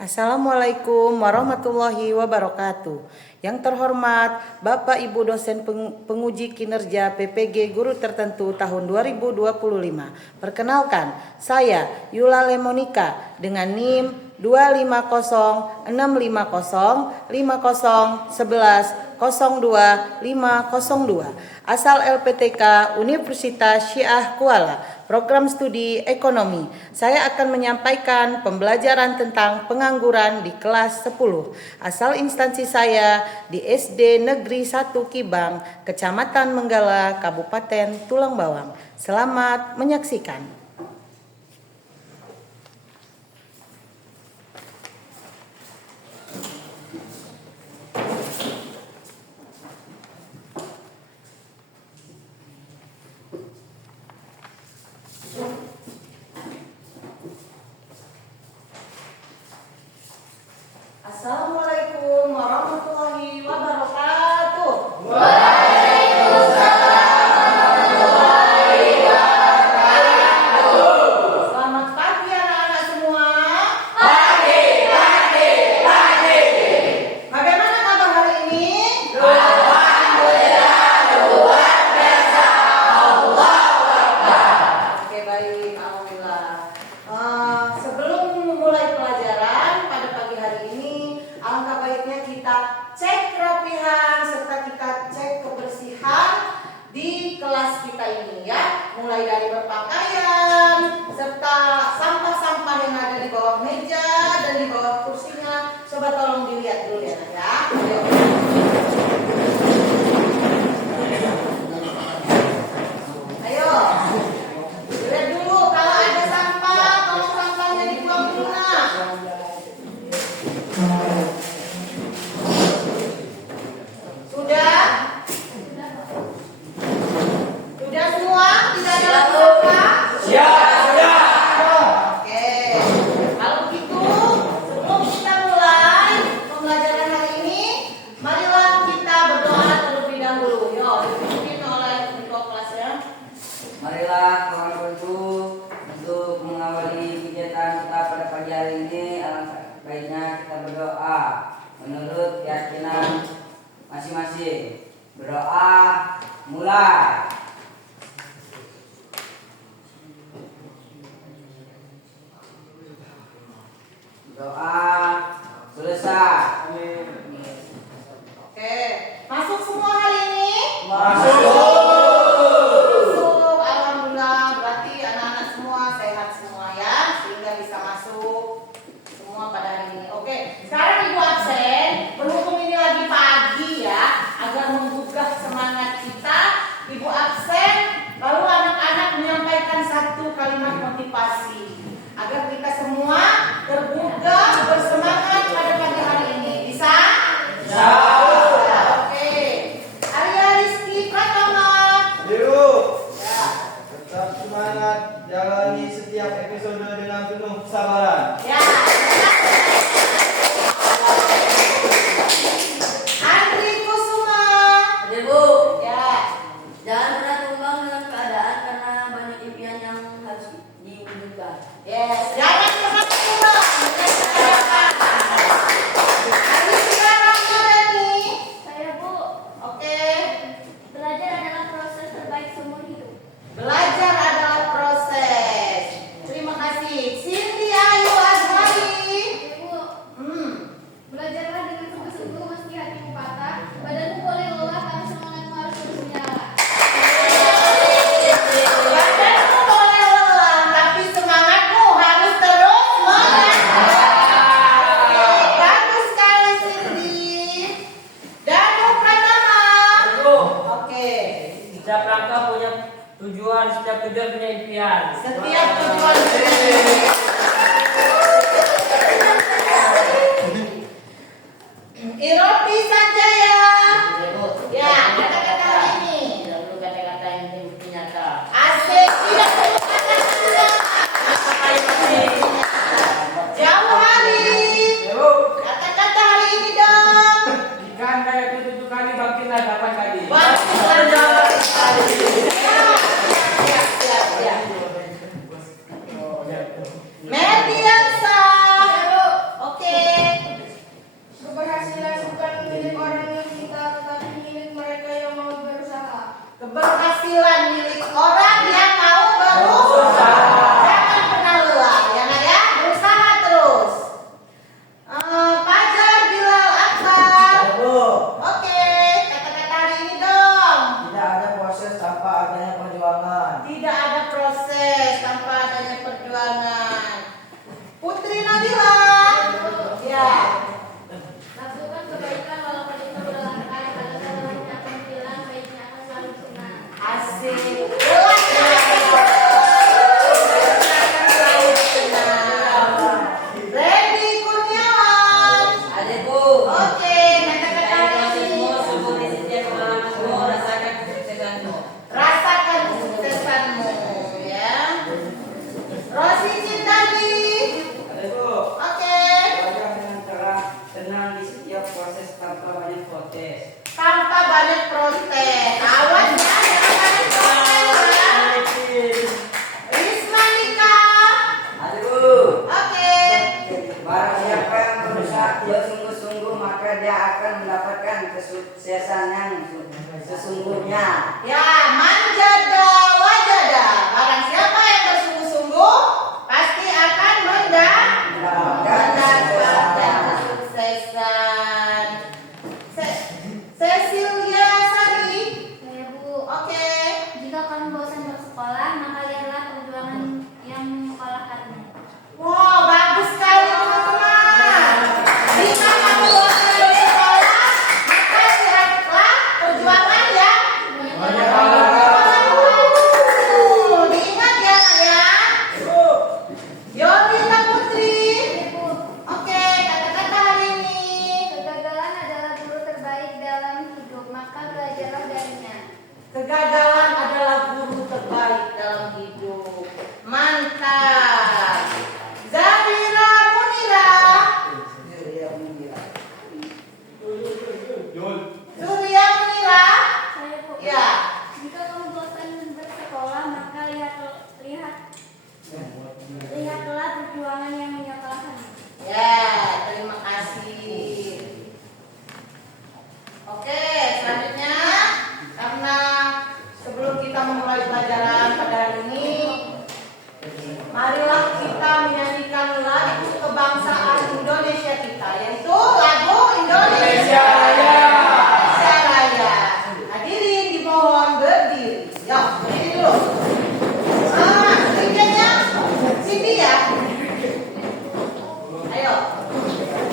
Assalamualaikum warahmatullahi wabarakatuh. Yang terhormat Bapak Ibu dosen penguji kinerja PPG Guru Tertentu tahun 2025. Perkenalkan, saya Yula Lemonika dengan NIM 25060501102 asal LPTK Universitas Syiah Kuala, program studi ekonomi. Saya akan menyampaikan pembelajaran tentang pengangguran di kelas 10. Asal instansi saya di SD Negeri 1 Kibang, Kecamatan Menggala, Kabupaten Tulang Bawang. Selamat menyaksikan. Assalamualaikum warahmatullahi wabarakatuh. Waalaikumsalam warahmatullahi wabarakatuh. Selamat pagi anak-anak semua. Pagi. Bagaimana kabar hari ini? Alhamdulillah luar biasa. Allahu Akbar. Oke, baik, alhamdulillah. Sebelum memulai pelajaran pada pagi hari ini, alangkah baiknya kita cek kerapihan serta kita cek kebersihan di kelas kita ini ya. Mulai dari berpakaian serta sampah-sampah yang ada di bawah meja dan di bawah kursinya. Coba tolong dilihat dulu ya, Nak, ya. Ayo. Lihat dulu kalau ada sampah, tolong sampahnya dibuang dulu, Nak. Sudah? Sudah semua? Tidak ada lagi sampah? Siap. Oke. Kalau begitu, sebelum kita mulai pembelajaran hari ini, marilah kita berdoa terlebih dahulu. Yo, dipimpin oleh ketua kelasnya. Marilah Tuhan Ibu untuk mengawali kegiatan kita pada pagi hari ini. Alangkah baiknya kita berdoa menurut keyakinan masing-masing. Berdoa mulai. Doa selesai. Oke. Masuk semua hari ini? Masuk. Alhamdulillah, berarti anak-anak semua sehat semua ya, sehingga bisa masuk semua pada hari ini. Oke, sekarang Ibu absen, berhubung ini lagi pagi ya, agar menggugah semangat kita, Ibu absen, lalu anak-anak menyampaikan satu kalimat motivasi, agar kita semua tergugah bersemangat pada pagi hari ini. Bisa? Bisa. Oke. Arya Rizky Pratama. Biru, Ya. tetap semangat jalani setiap episode dengan penuh kesabaran. Ya. Andri Kusuma. Ibu, Ya. jangan pernah tumbang dengan keadaan karena banyak impian yang harus diwujudkan. Yes. Jangan pernah pulang. Alicia Ramadhani. Saya Bu, Oke. belajar adalah proses terbaik seumur hidup. Belajar adalah proses. Terima kasih. Cindy Ayu Azhari. Ibu, Hmm. belajarlah dengan sungguh-sungguh meski hatimu patah. Badanmu boleh lelah tapi semangatmu harus terus menyala. Badanmu boleh lelah, tapi semangatmu harus terus menyala. Bagus sekali Cindy. Danu Pratama. Oke. Setiap langkah punya tujuan, setiap tujuan punya impian. Setiap tujuan Iropi Sanjaya. Ya, kata-kata hari ini. Tidak perlu kata-kata yang terbukti nyata. Asik, tidak perlu kata-kata. Jauh hari. Kata-kata hari ini dong. Ikan kayak itu 7 kali bangkitlah 8 kali. Bangkitlah 8 kali. Siap. kesuksesan yang sesungguhnya. Ya, manjada wajada. Barang siapa yang bersungguh-sungguh pasti akan mendapatkan kesuksesan. Cecilia Sari. Saya Bu. Oke. Jika kamu bosan bersekolah, maka lihatlah perjuangan yang menyekolahkanmu. Wow, bagus sekali teman-teman. Jika kamu bosan bersekolah, maka lihatlah perjuangan yang diingat ya nak ya. Yolita Putri. Bu, Oke, kata-kata hari ini. kegagalan adalah guru terbaik dalam hidup, maka belajarlah darinya. Kegagalan adalah guru terbaik dalam hidup. Mantap. Zahira Munira. Surya Munira. Saya Bu. Ya. Jika kamu bosan bersekolah, maka lihatlah perjuangan yang menyekolahkanmu. Ya, terima kasih. Oke, selanjutnya karena sebelum kita memulai pelajaran pada hari ini, marilah kita menyanyikan lagu kebangsaan Indonesia kita, yaitu lagu Indonesia Raya. Indonesia Raya. Hadirin dimohon berdiri. Yuk, berdiri dulu. Kerjanya Cindy ya. Ayo. Indonesia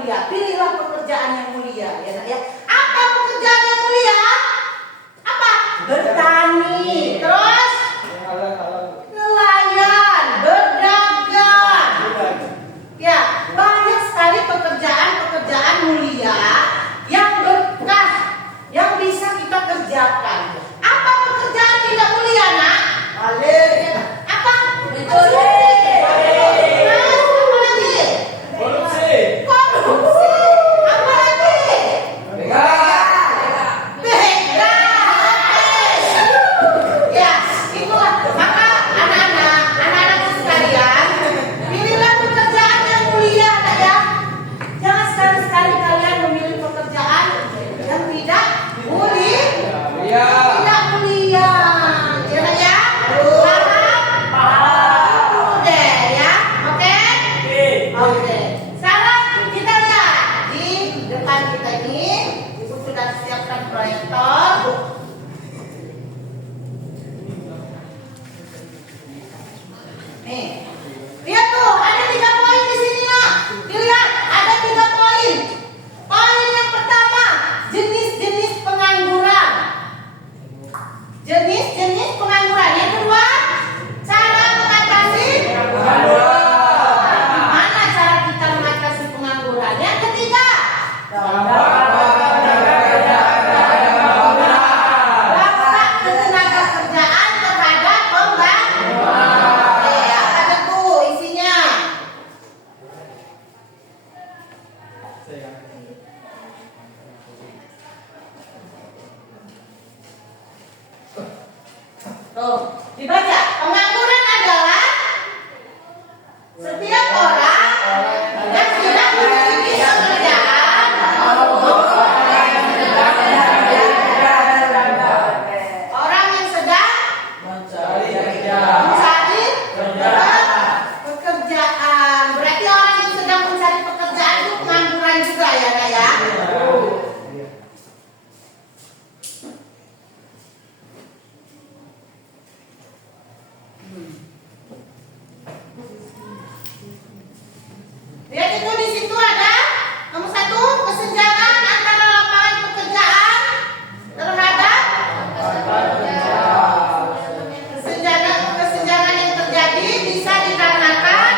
mulia. Pilihlah pekerjaan yang mulia, ya nak ya. Apa pekerjaan yang mulia? Apa? Bertani. Terus nelayan, berdagang. Ya, banyak sekali pekerjaan-pekerjaan mulia yang berkah, yang bisa kita kerjakan. Apa pekerjaan tidak mulia, nak? Apa? Korupsi. Apa lagi? Ya, itulah. Maka anak-anak sekalian, pilihlah pekerjaan yang mulia, nak ya. Jangan sekali-sekali kalian memilih pekerjaan yang tidak mulia. Tidak mulia. Ya, nak ya. Paham? Deh ya. Oke? Oke. Sekarang kita lihat di depan kita ini, Ibu sudah siapkan proyektor. Nih, lihat tuh, ada 3 poin di sini nak. Dilihat, ada 3 poin. Poin yang pertama, jenis-jenis pengangguran. Jenis-jenis pengangguran. Yang kedua, cara mengatasi pengangguran. Gimana cara kita mengatasi pengangguran? Yang ketiga, dampak ketenaga kerjaan terhadap pengangguran. Apa tuh isinya? Tuh, dibaca. Pengangguran adalah setiap orang yang tidak memiliki pekerjaan, orang yang sedang mencari pekerjaan. Berarti orang yang sedang mencari pekerjaan itu pengangguran juga ya, nak ya? Lihat itu di situ ada nomor 1, kesenjangan antara lapangan pekerjaan terhadap kesenjangan yang terjadi bisa dikarenakan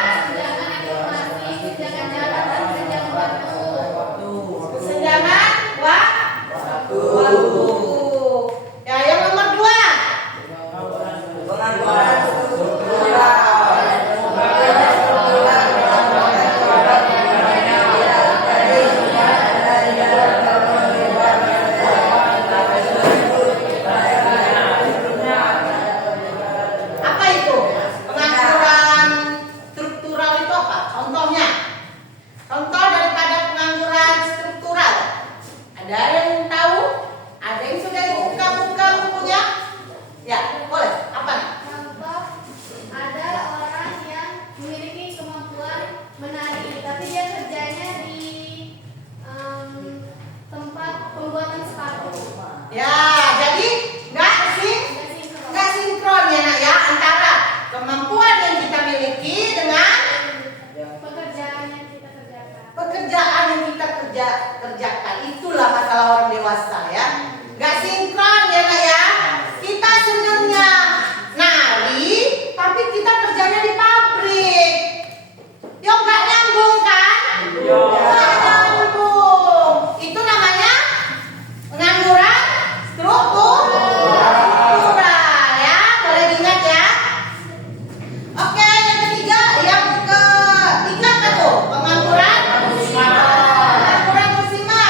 kesenjangan waktu. Ya, yang nomor 2. Pengangguran struktural. Apa itu? Pengangguran struktural itu apa? Contohnya? Contoh daripada pengangguran struktural. Ada yang tahu? Ada yang sudah dibuka-buka bukunya? Ya, boleh. Apa nih? Contoh, ada orang yang memiliki kemampuan menari, tapi dia kerjanya di tempat pembuatan sepatu. Ya, jadi nggak sinkron ya, nak ya, antara kemampuan yang kita miliki dengan Pekerjaan yang kita kerjakan. pekerjaan yang kita kerjakan. Itulah masalah orang dewasa ya. Nggak sinkron ya, nak ya. Kita senangnya nari, tapi kita kerjanya di pabrik. Yo, nggak nyambung kan? Nggak nyambung. Itu namanya pengangguran struktural ya. Boleh diingat ya. Oke, yang ketiga, yang ketiga apa tuh? Pengangguran musiman.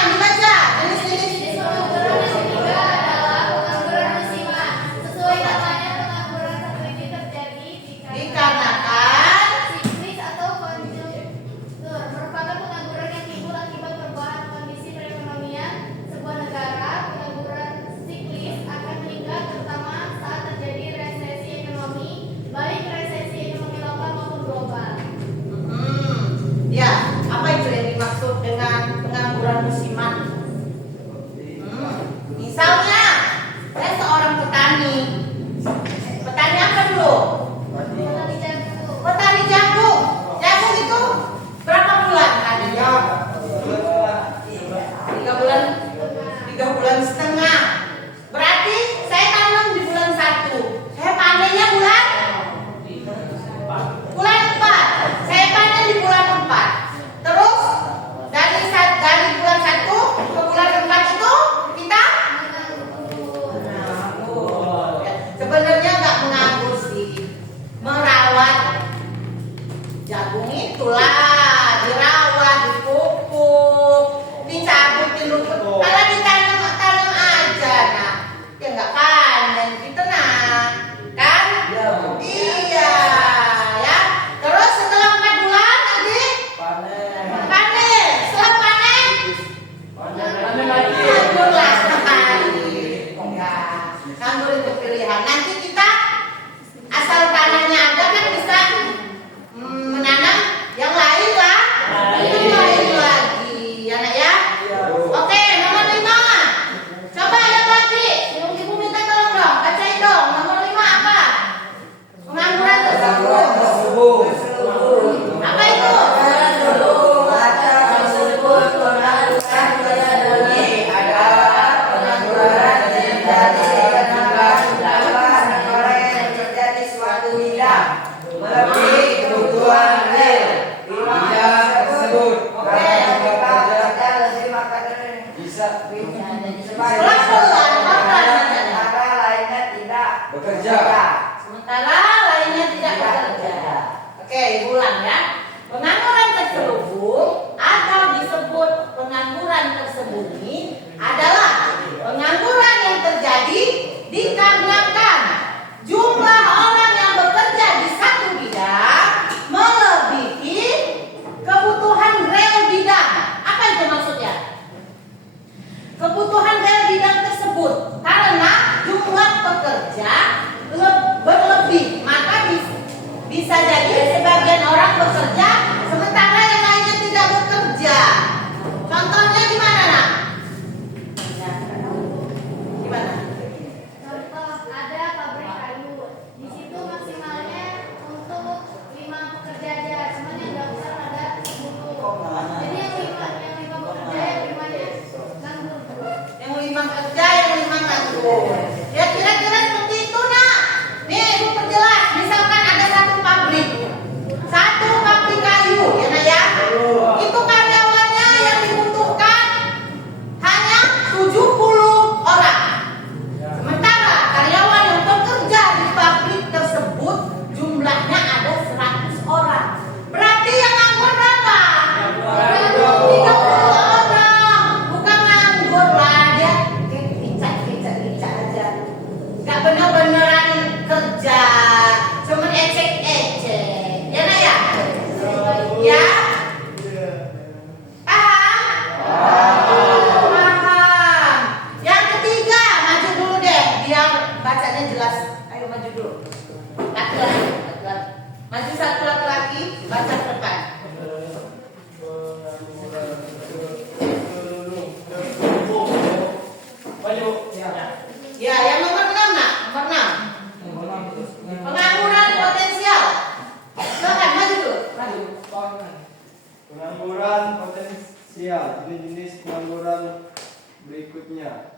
Dibaca jenis-jenis Pengangguran Ya kira-kira seperti itu nak. Nih ibu perjelas. Misalkan ada satu pabrik kayu, ya nak ya. Itu karyawannya yang dibutuhkan hanya 70 orang. Sementara karyawan yang bekerja di pabrik tersebut jumlahnya ada 100 orang. Berarti yang nganggur berapa? 30 orang. Bukan nganggur lah, dia licat aja. Gak bener-beneran kerja, cuman ecek-ecek. Ya nak ya? Ya? Paham? Yang ketiga, maju dulu deh biar bacanya jelas. Ayo maju dulu. Laki-laki. Maju satu laki-laki, baca ke depan. Ya, yang nomor 6 nak. Nomor 6. Pengangguran potensial. Silakan maju dulu. Maju. Pengangguran potensial. Jenis pengangguran berikutnya.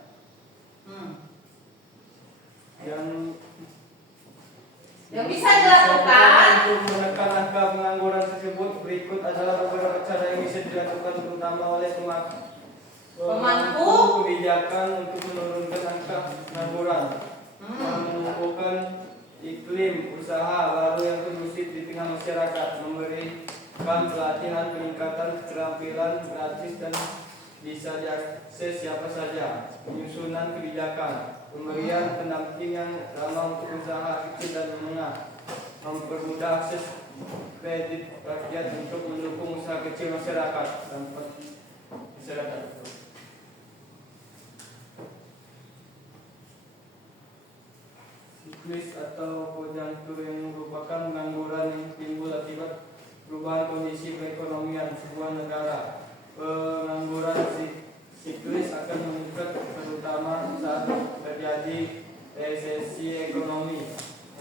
Yang bisa dilakukan. Untuk menekan angka pengangguran tersebut, berikut adalah beberapa cara yang bisa dilakukan terutama oleh pemangku kebijakan untuk menurunkan angka pengangguran. Menumbuhkan iklim usaha baru yang kondusif di tengah masyarakat, memberikan pelatihan peningkatan keterampilan gratis dan bisa diakses siapa saja, penyusunan kebijakan, pemberian pendampingan ramah untuk usaha kecil dan menengah, mempermudah akses kredit rakyat untuk mendukung usaha kecil masyarakat dan masyarakat. Siklus atau konjunktur yang merupakan pengangguran yang timbul akibat perubahan kondisi perekonomian sebuah negara. Pengangguran siklus akan meningkat terutama saat terjadi resesi ekonomi,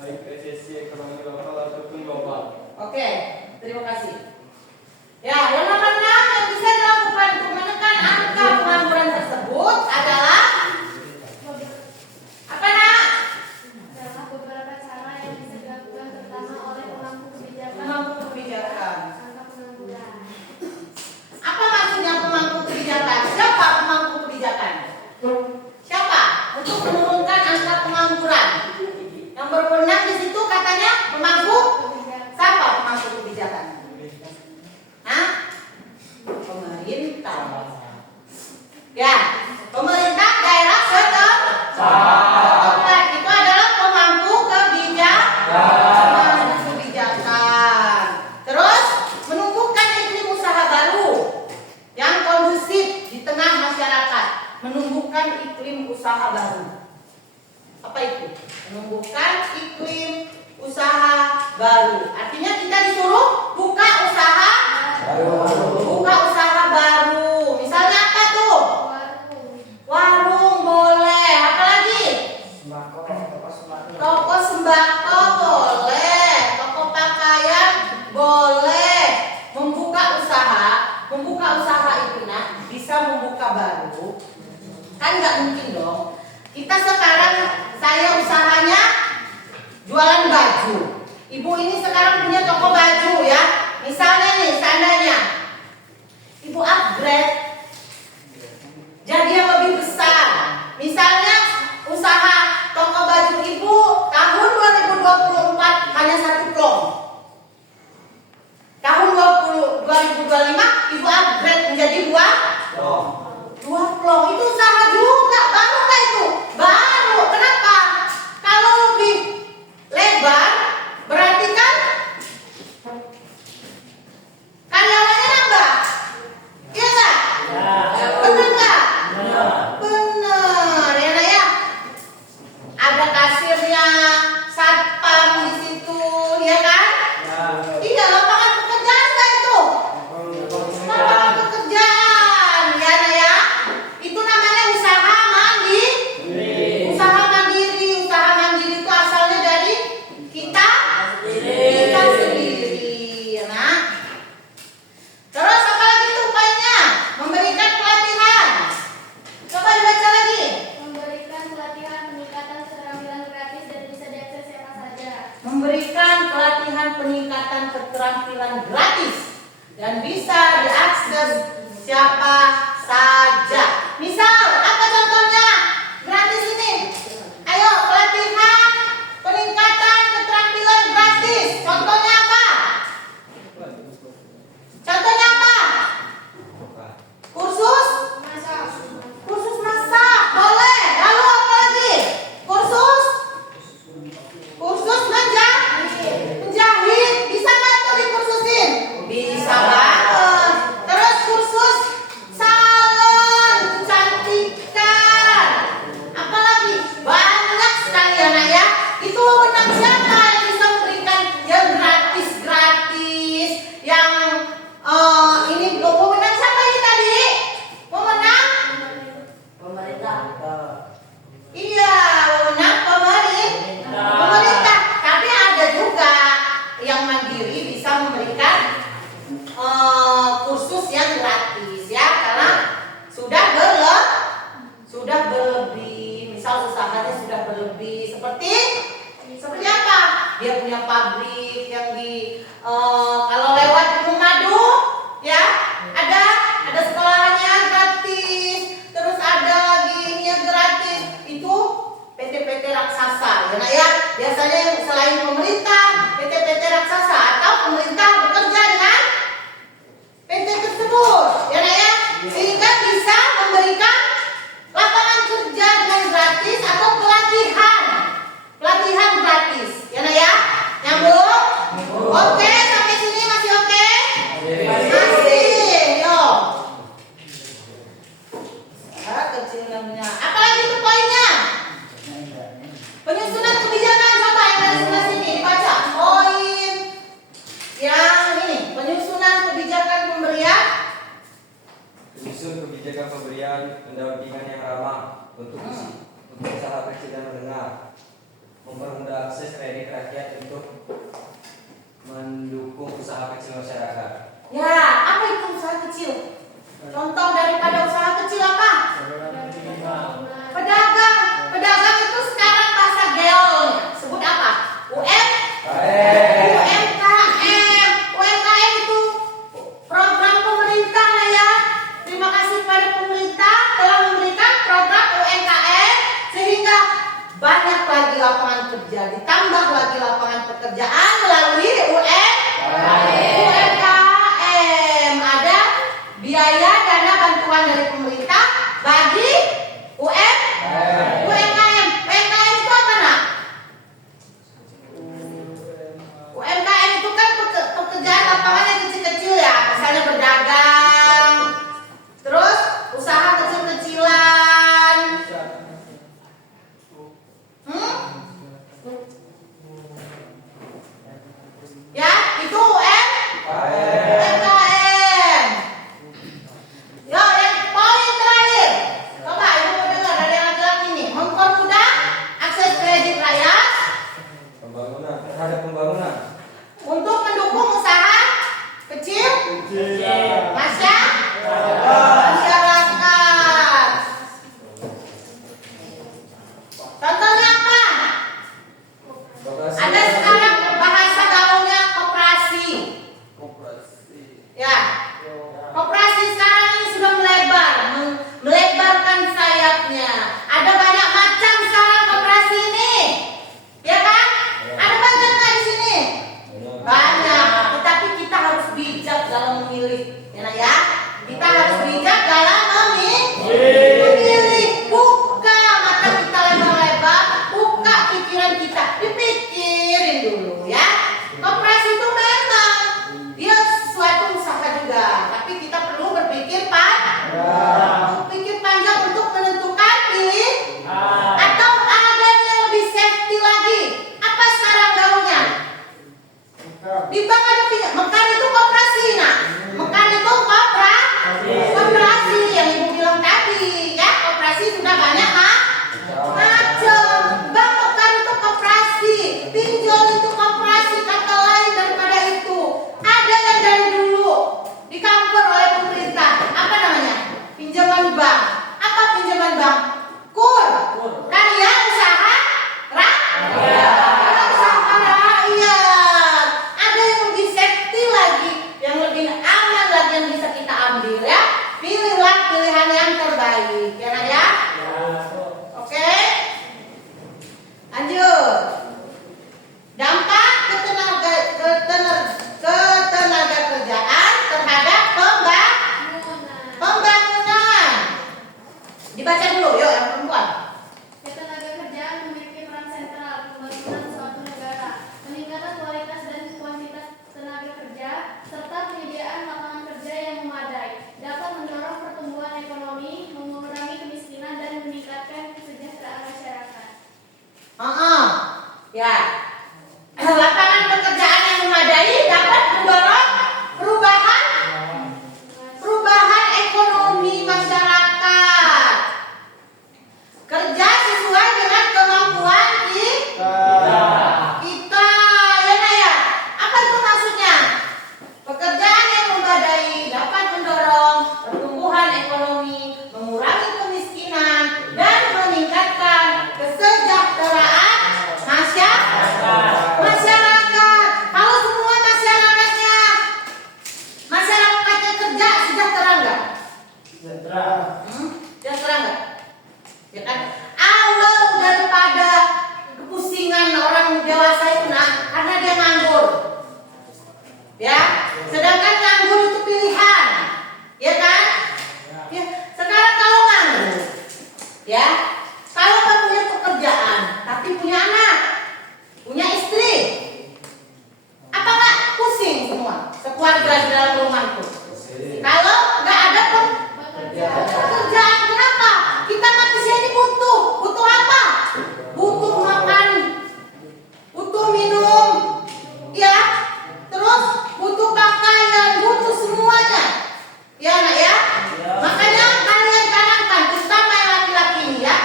baik resesi ekonomi lokal ataupun global. Oke, terima kasih. Ya, yang nomor 6 yang bisa dilakukan untuk menekan angka pengangguran tersebut adalah apa nak? Adalah beberapa cara yang bisa dilakukan terutama oleh pemangku kebijakan. Pemangku kebijakan. Angka pengangguran. Apa maksudnya pemangku kebijakan? Siapa pemangku kebijakan? Siapa? Untuk menurunkan angka pengangguran. Yang berwenang di situ katanya pemangku. Siapa pemangku kebijakan? Hah? Pemerintah. Ya, pemerintah daerah setempat. Itu adalah pemangku kebijakan. Terus menumbuhkan iklim usaha baru yang kondusif di tengah masyarakat. Menumbuhkan iklim usaha baru. Apa itu? Menumbuhkan iklim usaha baru. Artinya kita disuruh buka usaha baru. Misalnya apa tuh? Warung boleh. Apa lagi? Toko sembako boleh. Toko pakaian boleh. Membuka usaha itu nah bisa membuka baru. Kan nggak mungkin dong. Kita sekarang saya usahanya jualan baju. Ibu ini sekarang punya toko baju ya. Misalnya nih, seandainya ibu upgrade jadi yang lebih besar. Misalnya usaha toko baju ibu tahun 2024 hanya 1 plong. Tahun 2025 ibu upgrade menjadi 2 plong. Itu usaha juga, baru kan itu? Baru. Kenapa? Kalau lebih lebar berarti kan karyawannya nambah. Iya enggak? pendidikan gratis dan bisa diakses siapa saja. Misal, apa contohnya? Gratis ini. Ayo, pelatihan peningkatan keterampilan gratis. Contohnya apa? Contohnya apa? Kursus masak, boleh. Lalu apa lagi? Kursus menjahit. Bisa nggak tuh dikursusin? Bisa banget. Terus kursus salon kecantikan. Apalagi banyak sekali ya nak ya. Itu wewenang siapa yang bisa memberikan yang gratis? Yang ini wewenang siapa ini tadi? Wewenang? Pemerintah. Iya, wewenang pemerintah. Tapi ada juga yang mandiri bisa memberikan kursus yang gratis ya, karena sudah berlebih. Misal usahanya sudah berlebih seperti apa? Dia punya pabrik yang di kalau lewat Gunung Madu ya, ada sekolahnya gratis, terus ada gini yang gratis. Itu PT-PT raksasa ya nak ya. Biasanya yang selain pemerintah, PT-PT raksasa atau pemerintah bekerja dengan PT tersebut ya nak ya, sehingga bisa memberikan lapangan kerja dengan gratis atau pelatihan gratis ya nak ya. Nyambung? Oke, sampai sini masih oke? Masih. Yo. Kecil namanya. Apalagi itu poinnya? Penyusunan kebijakan, coba yang dari sebelah sini dibaca. Poin yang ini, penyusunan kebijakan pemberian. Menyusun kebijakan pemberian pendampingan yang ramah untuk usaha kecil dan menengah, mempermudah akses kredit rakyat untuk mendukung usaha kecil masyarakat. Ya, apa itu usaha kecil? Contoh daripada usaha kecil apa? Pedagang itu sekarang bahasa geolnya sebut apa? UMKM itu program pemerintah lah ya. Terima kasih pada pemerintah telah memberikan program UMKM sehingga banyak lagi lapangan kerja, ditambah lagi lapangan pekerjaan melalui UMKM. Ada biaya dana bantuan dari pemerintah bagi UMKM. UMKM itu apa nak? UMKM itu kan pekerjaan lapangan yang kecil-kecil ya, misalnya berdagang, terus usaha kecil-kecilan. Ya, itu UMKM. Ya, yang poin pertumbuhan yang terbaik. Ya nak ya? Oke. Lanjut. Dampak ketenaga kerjaan terhadap pembangunan. Dibaca dulu yuk yang perempuan. Ketenaga kerjaan memiliki peran sentral pembangunan suatu negara. Peningkatan kualitas dan kuantitas tenaga kerja serta penyediaan lapangan kerja yang memadai dapat mendorong pertumbuhan ekonomi, mengurangi kemiskinan dan meningkatkan kesejahteraan masyarakat. Ya. Lapangan pekerjaan yang memadai dapat mendorong perubahan ekonomi masyarakat. Kerja sesuai dengan kemampuan kita. Ya nak ya? Apa itu maksudnya? Pekerjaan yang memadai dapat mendorong pertumbuhan ekonomi, mengurangi kemiskinan, dan meningkatkan kesejahteraan masyarakat. Kalau semua masyarakatnya kerja, sejahtera enggak? Sejahtera enggak? Ya kan? Awal daripada kepusingan orang dewasa itu karena dia nganggur. Ya, sedangkan nganggur itu pilihan. Ya kan? Ya, sekarang kalau nganggur, ya, kalau nggak punya pekerjaan tapi punya anak, punya istri, apa nggak pusing semua sekeluarga di dalam rumah itu? Kalau nggak ada pekerjaan, kenapa? Kita manusia ini butuh apa? Butuh makan, butuh minum, ya, terus butuh pakaian, butuh semuanya, ya nak ya. Makanya kalian tanamkan, terutama yang laki-laki ini ya,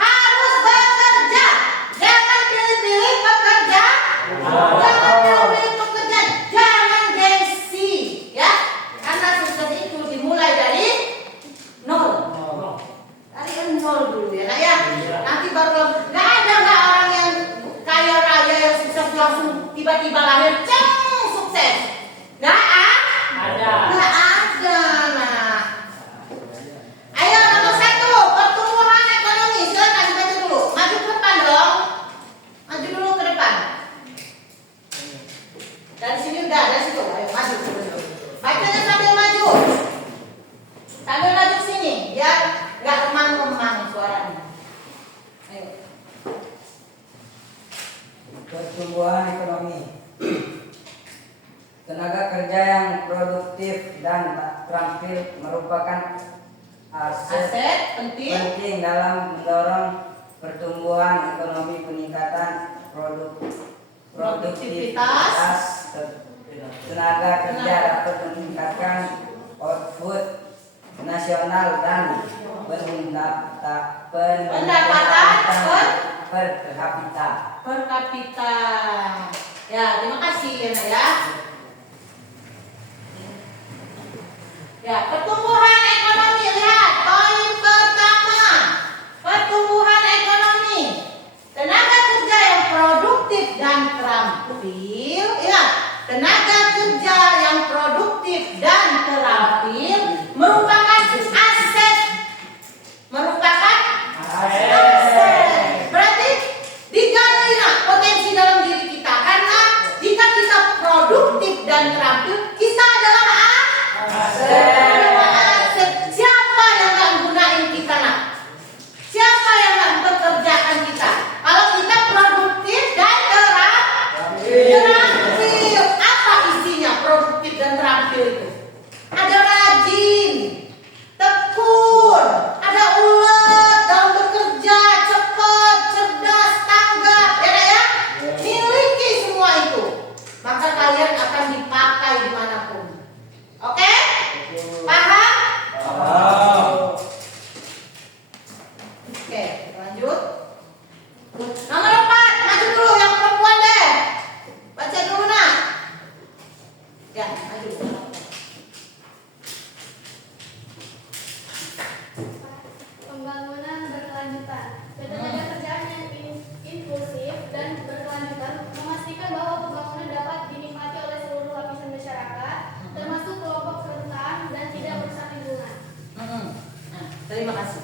harus bekerja, jangan pilih-pilih pekerja, jangan gengsi, ya, karena sukses itu dimulai dari nol dulu ya, nak ya. Nanti baru nggak orang yang kaya raya yang sukses langsung tiba-tiba lahir sukses, nggak ada. Nah, ayo nomor 1, pertumbuhan ekonomi. Silakan dibaca dulu. Maju ke depan dong. Maju dulu ke depan. Dari sini udah, dari situ. Ayo maju. Bacanya sambil maju. Sambil maju ke sini, biar nggak remang-remang suaranya. Ayo. Pertumbuhan ekonomi. Tenaga kerja yang produktif dan terampil merupakan aset penting dalam mendorong pertumbuhan ekonomi. Peningkatan produktivitas tenaga kerja dapat meningkatkan output nasional dan pendapatan per kapita. Ya, terima kasih ya nak ya. Ya, pertumbuhan ekonomi. Lihat poin pertama, pertumbuhan ekonomi. Tenaga kerja yang produktif dan terampil. Ya, tenaga kerja yang produktif dan terampil merupakan aset. Berarti digali potensi dalam diri kita. Karena jika kita produktif dan terampil, kita adalah aset. Terima kasih.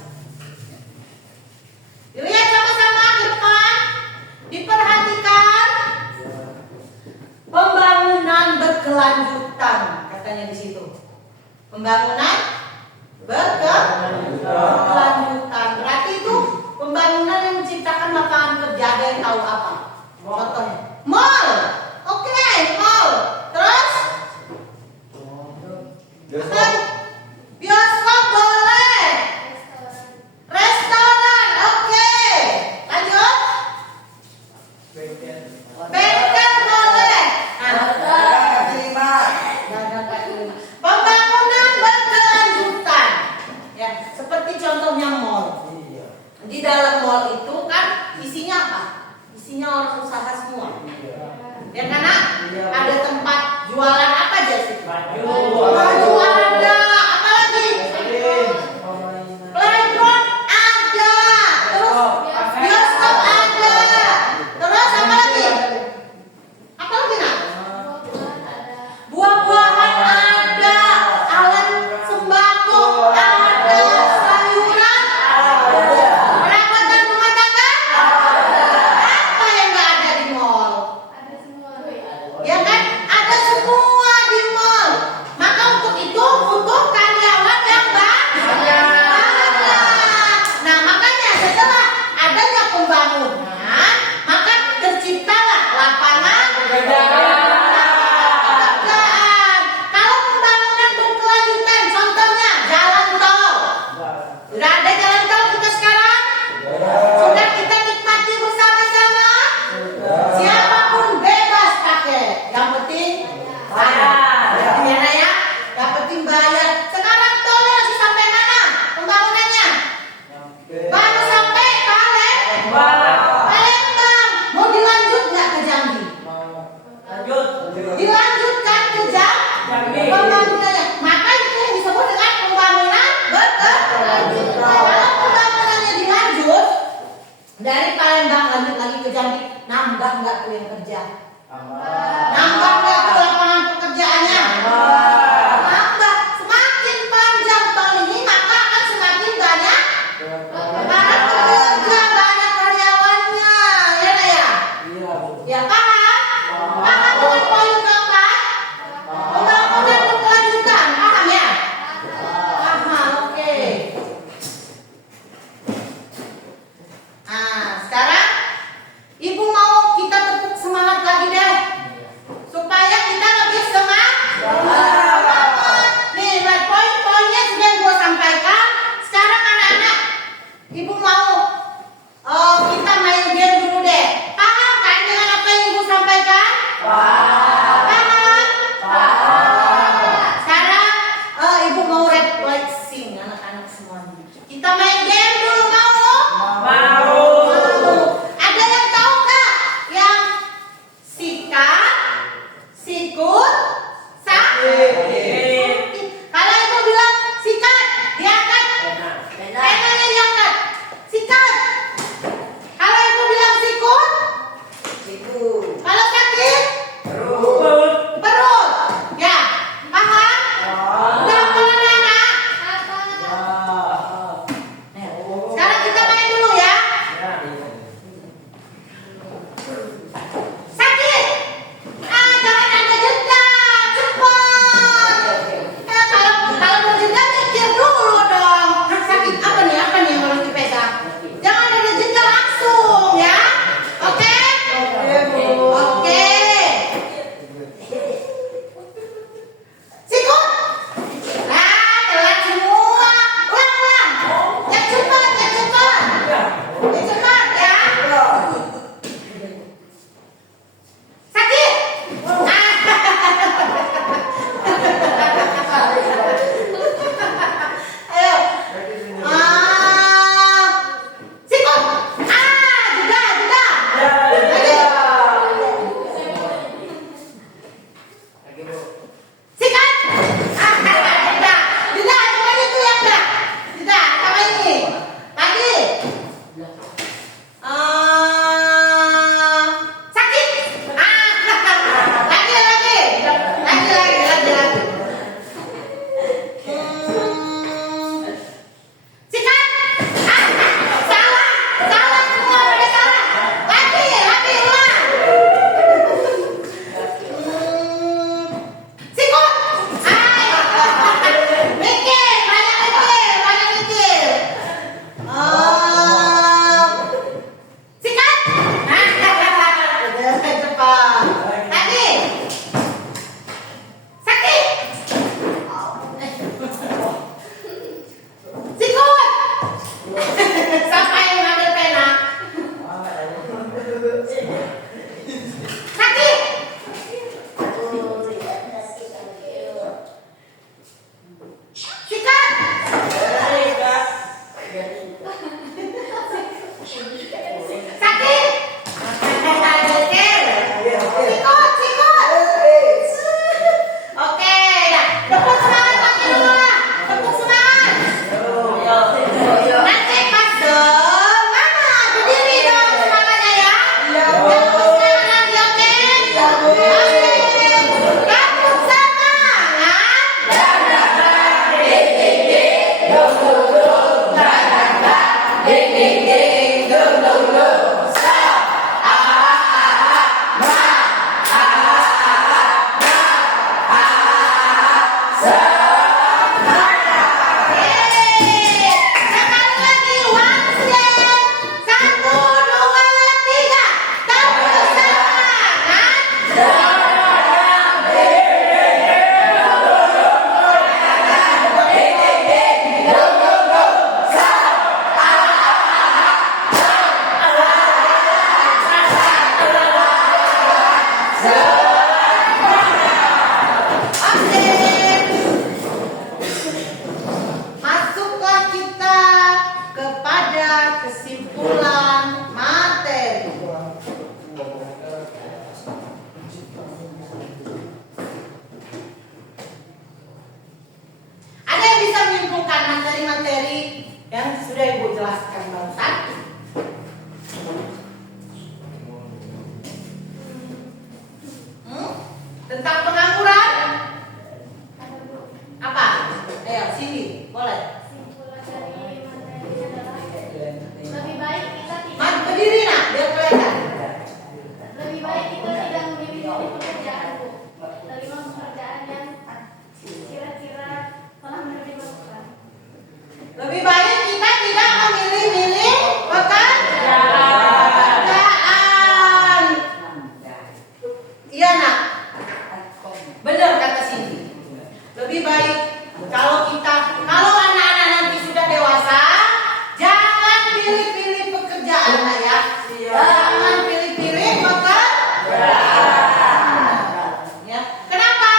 Dilihat sama-sama ke depan. Diperhatikan. Pembangunan berkelanjutan katanya di situ. Pembangunan berkelanjutan. Berarti itu pembangunan yang menciptakan lapangan kerja. Ada yang tahu apa? Contohnya, mall. Oke, mall. Terus? Bioskop. Bioskop boleh. Restoran, oke. Lanjut. Bengkel boleh. Pembangunan berkelanjutan. Ya, seperti contohnya mall. Di dalam mall itu kan isinya apa? Isinya orang usaha semua. Ya karena ada tempat jualan apa aja sih? Baju ada, apa lagi? Playground ada, terus bioskop ada, terus apa lagi? Apa lagi nak? Buah-buahan ada, alat sembako ada, sayuran ada, perawatan rumah tangga apa yang nggak ada di mall? Ada semua. Ya kan? Ada semua di mall. Maka untuk itu butuh karyawan yang banyak. Nah, makanya setelah adanya pembangunan, maka terciptalah lapangan pekerjaan. Kalau pembangunan berkelanjutan, contohnya jalan tol. Sudah ada jalan tol kita sekarang? Sudah kita nikmati bersama-sama? Siapapun bebas pakai. Yang penting bayar. Ya, Nak, ya. Yang penting bayar. Sekarang tolnya masih sampai mana pembangunannya? Baru sampai Palembang. Mau dilanjut nggak ke Jambi? Dilanjutkan ke Jambi pembangunannya. Maka itu yang disebut dengan pembangunan berkelanjutan. Kalau pembangunannya dilanjut dari Palembang lanjut lagi ke Jambi, nambah nggak tuh yang kerja? Nambah nggak tuh lapangan pekerjaannya? Nambah. Semakin panjang tol ini maka akan semakin banyak para pekerja, banyak karyawannya. Ya Nak, ya? Ya paham? Paham dengan poin keempat? Pembangunan berkelanjutan. Paham ya? Paham, oke. Nah, sekarang Ibu mau kita tepuk semangat lagi deh. jelaskan barusan? Tentang pengangguran? Apa? Ayo, Cindy, boleh. Kesimpulan dari materi adalah lebih baik kita tidak Berdiri nak, biar kelihatan. lebih baik kita tidak memilih pekerjaan, Bu. Terima pekerjaan yang kira-kira telah menerima Tuhan. Lebih baik kita tidak memilih-milih pekerjaan. Iya nak, benar kata Cindy. Lebih baik kalau anak-anak nanti sudah dewasa, jangan pilih-pilih pekerjaan lah ya. Jangan pilih-pilih pekerjaan. Ya. Kenapa?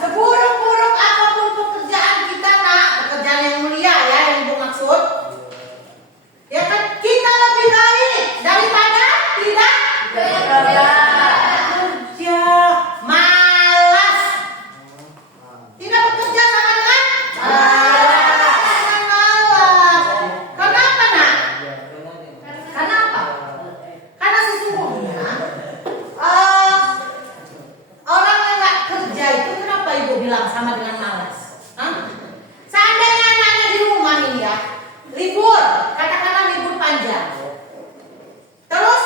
Seburuk-buruk apapun pekerjaan kita nak, pekerjaan yang mulia ya, yang Ibu maksud. Ya kan kita lebih baik daripada tidak kerja, malas. Tidak bekerja sama dengan malas. Kenapa nak? Karena apa? Karena sesungguhnya orang yang nggak kerja itu kenapa Ibu bilang sama dengan malas? Hah? Seandainya anak-anak di rumah ini ya libur, katakanlah libur panjang. Terus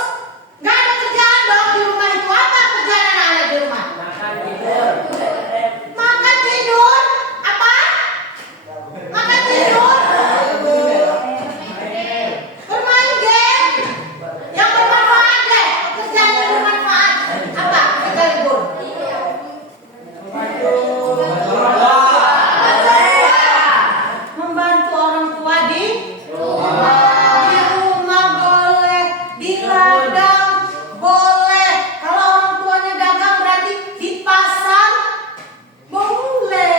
nggak ada kerjaan dong di rumah itu. Apa kerjaan anak-anak di rumah? Makan tidur. Makan tidur. Apa? Makan tidur. Bermain game. Yang bermanfaat deh. Kerjaan yang bermanfaat. Apa? Kita libur. Membantu orang tua di rumah boleh, di ladang boleh. Kalau orang tuanya dagang berarti di pasar boleh.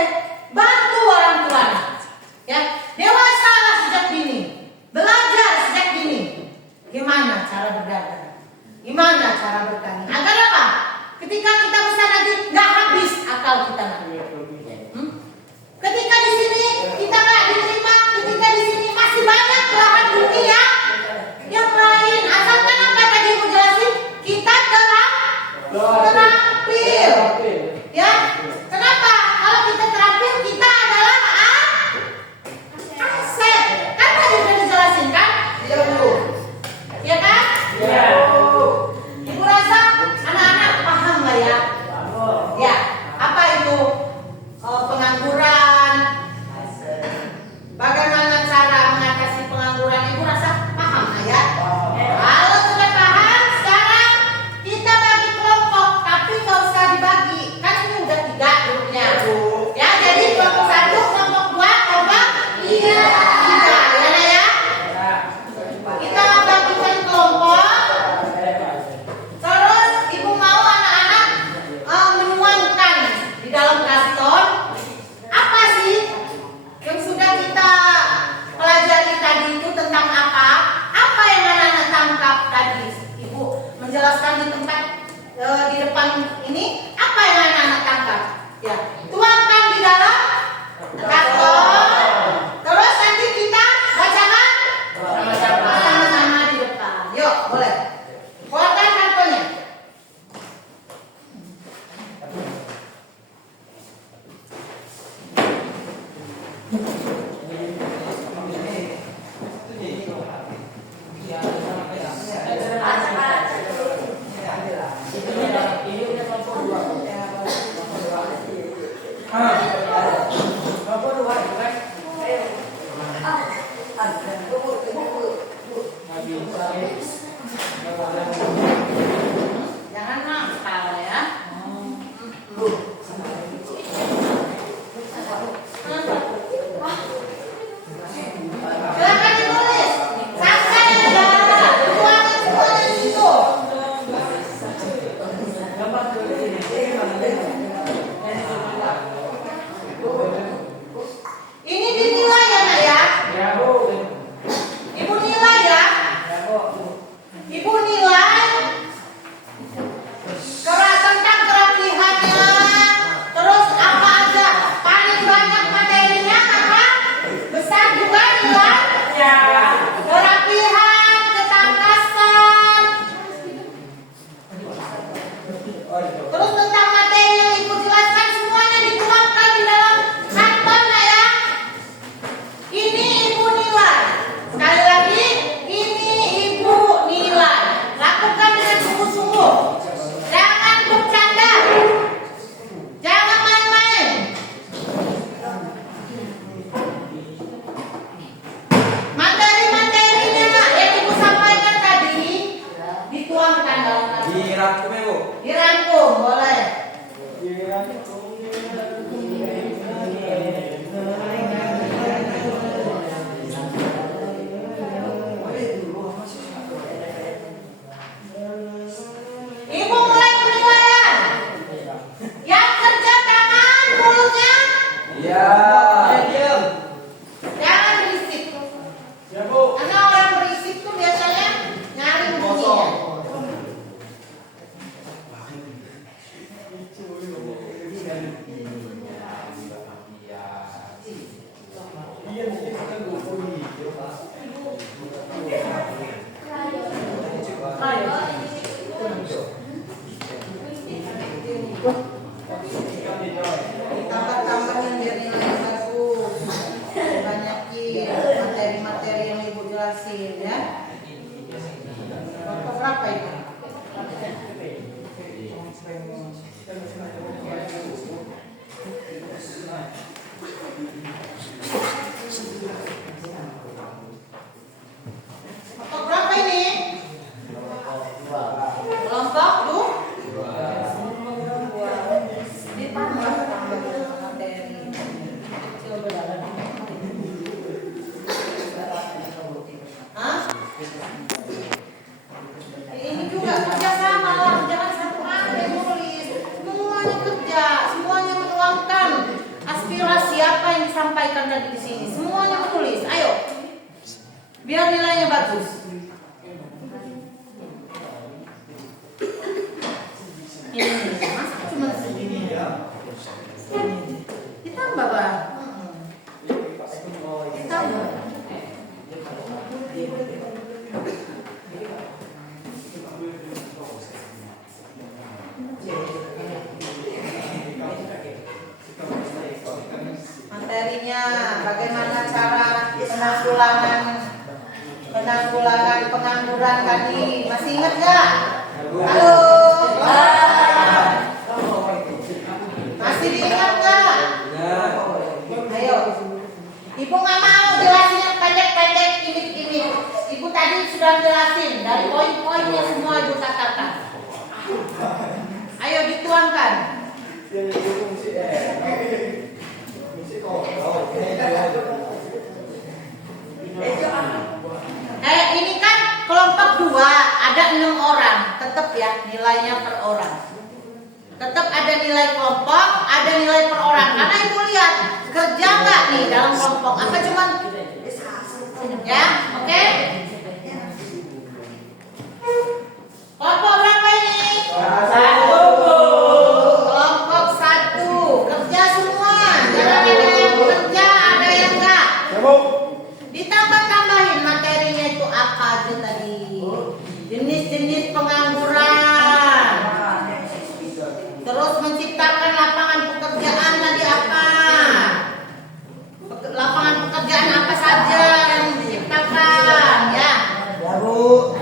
Bantu orang tua. Ya, dewasalah sejak dini. Belajar sejak dini. Gimana cara berdagang? Gimana cara bertani? Agar apa? Ketika kita besar nanti nggak habis akal kita nanti. Ketika di sini kita nggak diterima, ketika di sini masih banyak belahan dunia yang lain. Asalkan apa tadi Ibu jelasin, kita terampil. Ya, kenapa? Kalau kita terampil, kita adalah aset. Kan tadi udah dijelasin kan? Iya Bu. Ya kan? Iya. Ibu rasa anak-anak paham lah ya. Ya, apa itu pengangguran? Bagaimana cara mengatasi pengangguran? Ibu rasa paham lah ya. Kalau sudah paham, sekarang kita bagi kelompok, tapi nggak usah dibagi. Kan ini udah 3 grupnya. Ya, jadi kelompok 1, kelompok 2, kelompok 3. Ya, nah ya. Kita bagikan kelompok. Terus Ibu mau anak-anak menuangkan di dalam karton apa sih yang sudah kita pelajari tadi itu tentang apa? Apa yang anak-anak tangkap tadi? Ibu menjelaskan di tempat di depan ini apa yang anak-anak tangkap? Ya, tuangkan di dalam karton. Terus nanti kita bacakan sama-sama di depan. Yuk, boleh. Keluarkan kartonnya. Ini udah kelompok 2. Kelompok 2 bukan? Jangan nakal ya. Silakan ditulis. Sampai ada ruangan semua di situ. Ibu mulai penilaian. Yang kerja tangan, mulutnya. Iya. Jangan berisik. Ya Bu. Karena orang berisik tuh biasanya nyari bunyinya. Iya mungkin kita ngomong gitu Pak. Tambah-tambahin biar nilainya bagus. Banyakin materi-materi yang ibu jelasin ya. Kelompok berapa itu? Kelompok berapa ini? Kelompok tuh? Ditambah materi. Hah? Ini juga kerjasama lah, jangan satu orang yang nulis. Semuanya kerja, semuanya menuangkan aspirasi apa yang disampaikan tadi di sini. Semuanya menulis. Ayo, biar nilainya bagus. Ini masa cuma segini ya? Ditambah Bang. Ditambah. Materinya bagaimana cara penanggulangan pengangguran tadi, masih ingat nggak? Halo, masih diingat nggak? Ayo, ibu nggak mau jelasin yang pendek-pendek, imit-imit. Ibu tadi sudah jelasin dari poin-poinnya semua ibu katakan. Ayo dituangkan. Ini kan kelompok 2 ada 6 orang, tetap ya nilainya per orang. Tetap ada nilai kelompok, ada nilai per orang. Karena ibu lihat kerja nggak nih dalam kelompok? Apa cuman ya? Oke? Kelompok berapa ini? 1. Kelompok 1 kerja semua. Jangan ada yang kerja, ada yang enggak. Ditambah-tambahin materinya itu apa aja tadi? Jenis-jenis pengangguran. Terus menciptakan lapangan pekerjaan tadi apa? Lapangan pekerjaan apa saja yang diciptakan ya? Baru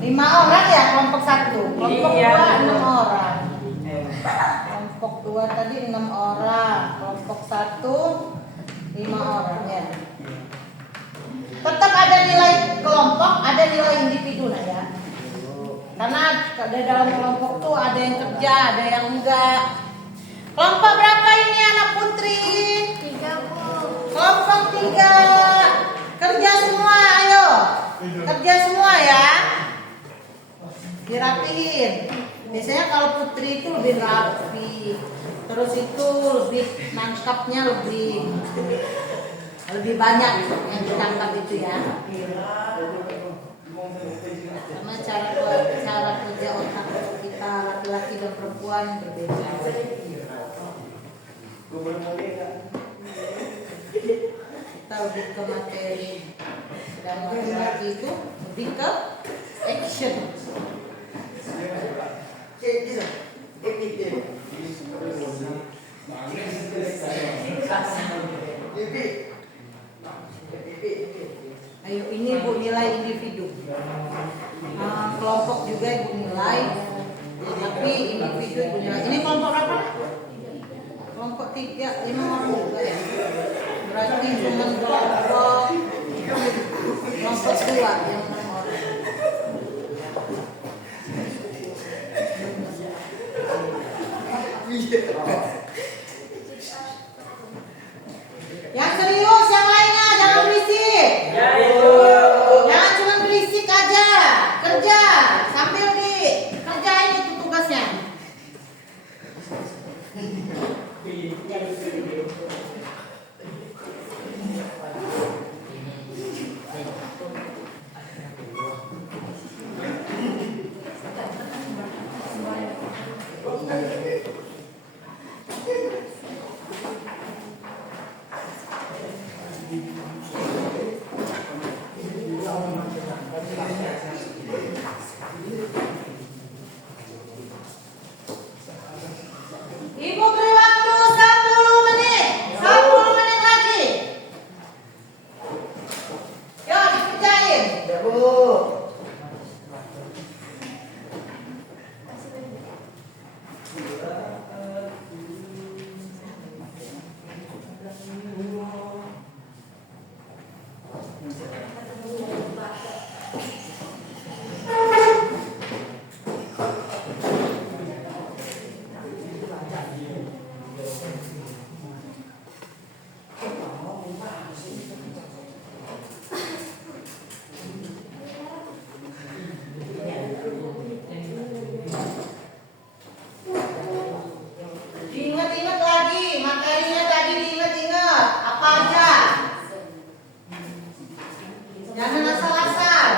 5 orang ya kelompok 1. Kelompok 2 6 orang. Kelompok 2 tadi 6 orang. Kelompok 1 5 orang ya. Tetap ada nilai kelompok, ada nilai individu nah ya. Karena di dalam kelompok tuh ada yang kerja, ada yang enggak. Kelompok berapa ini anak putri? 3 Bu. Kelompok 3. Kerja semua, ayo. Kerja semua ya. Dirapihin. Biasanya kalau putri itu lebih rapi. Terus itu lebih nangkapnya lebih banyak yang ditangkap itu ya. Karena cara kerja otak kita laki-laki dan perempuan berbeda. Kita lebih ke materi dan laki-laki itu lebih ke action. Ayo ini Bu nilai individu. Kelompok juga Ibu nilai. Tapi individu Ibu nilai. Ini kelompok berapa? Kelompok 3, 5 orang juga ya. Berarti cuma kelompok 2 yang 6 orang. Yang serius, yang lainnya jangan berisik. Ya Ibu. Jangan cuma berisik aja. Kerja sambil dikerjain itu tugasnya. Ibu beri waktu 10 menit. 10 menit lagi. Yuk dikerjain. Ya Bu. Diingat-ingat lagi materinya tadi, diingat-ingat apa aja. Jangan asal-asal.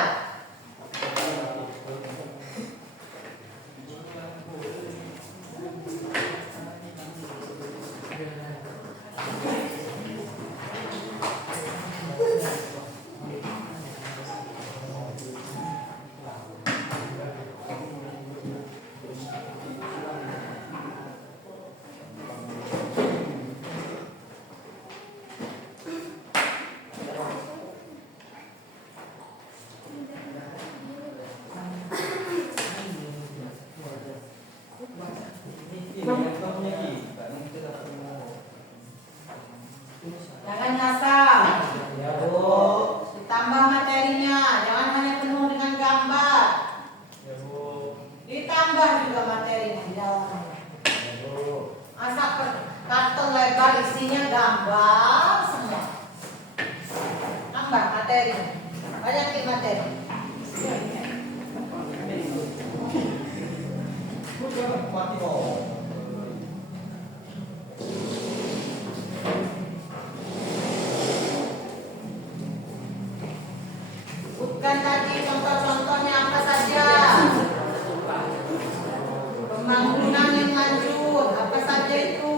Jangan ngasal. Ya Bu. Ditambah materinya, jangan hanya penuh dengan gambar. Ya Bu. Ditambah juga materinya, jangan. Ya Bu. Masa karton lebar isinya gambar semua. Tambah materi, banyakin materi. Sebutkan tadi contoh-contohnya apa saja. Pembangunan yang lanjut, apa saja itu?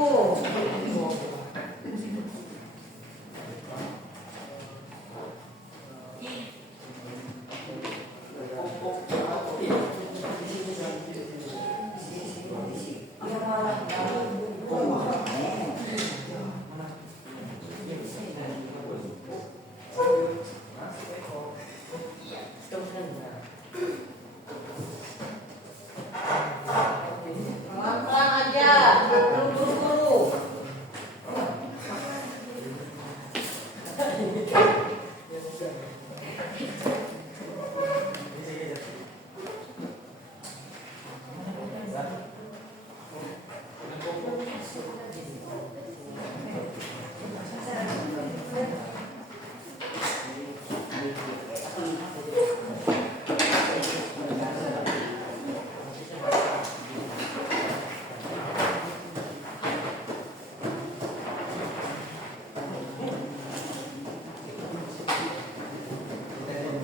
Pelan-pelan aja, nggak perlu buru-buru.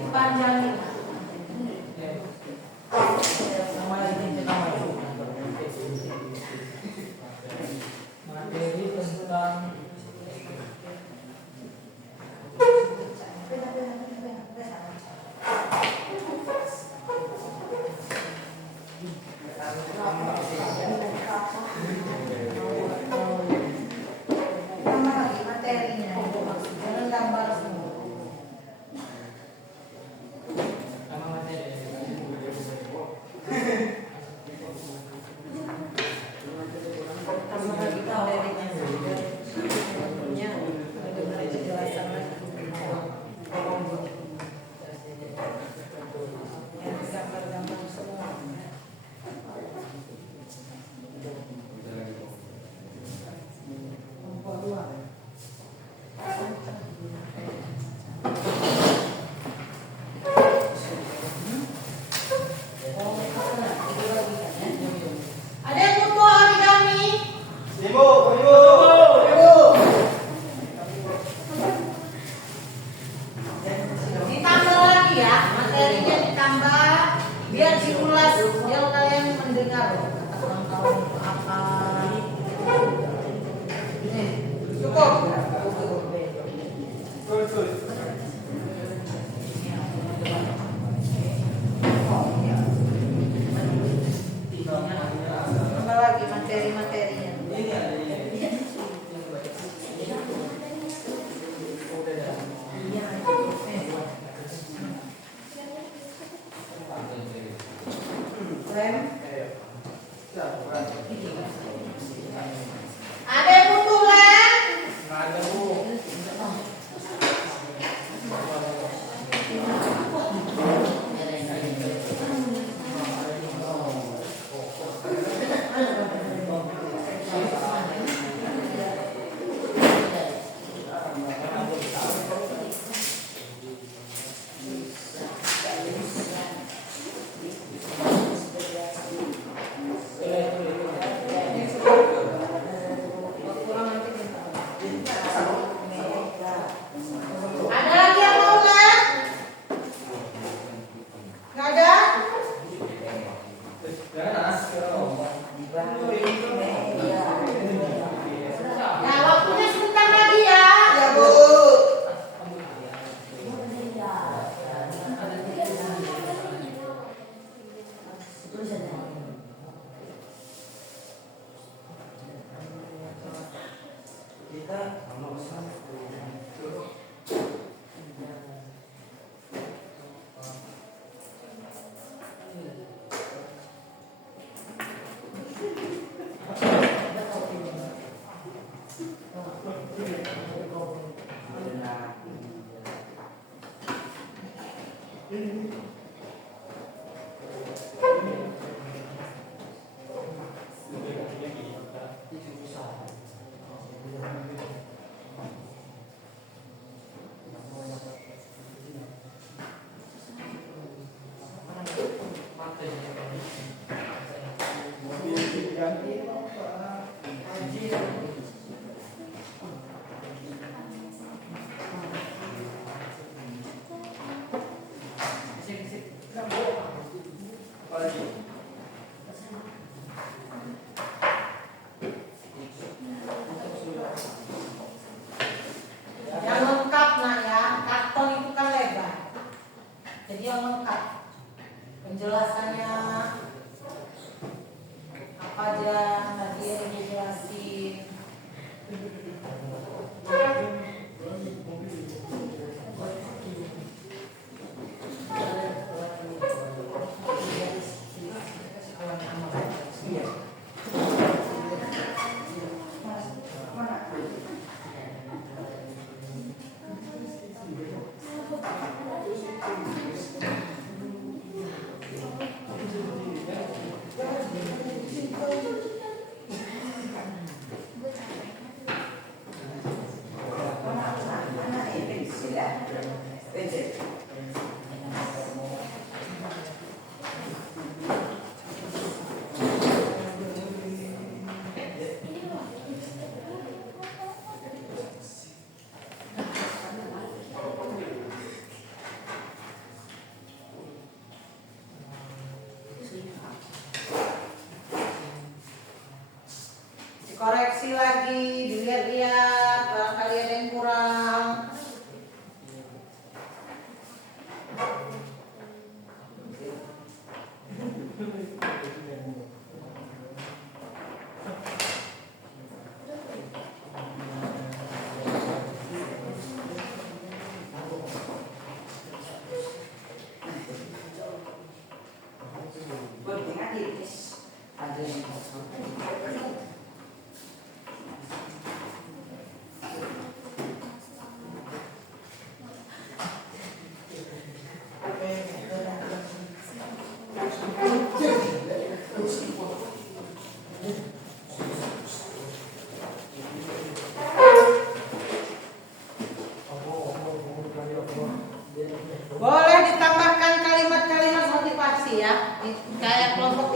Dipanjangin. Materi tentang Tambah lagi materinya, jangan gambar semua. Tambah lagi materinya. Punya, benar-benar kejelasan lagi. Yang gambar-gambar semua. Udah lagi kok. Ada yang butuh origami? Ibu. Ditambah lagi ya, materinya ditambah biar diulas, biar kalian mendengar kata ulang tahun itu apa. Nih, cukup. Betul. Tambah lagi materi-materinya. Lem. Ada yang butuh lem? Ada Bu. Ada lagi yang mau lem? Nggak ada? Ya, waktunya sebentar lagi ya. Ya Bu. Yang lengkap nak ya, karton itu kan lebar. Jadi yang lengkap penjelasannya apa aja tadi yang dijelasin. Dikoreksi lagi, dilihat-lihat, barangkali ada yang kurang.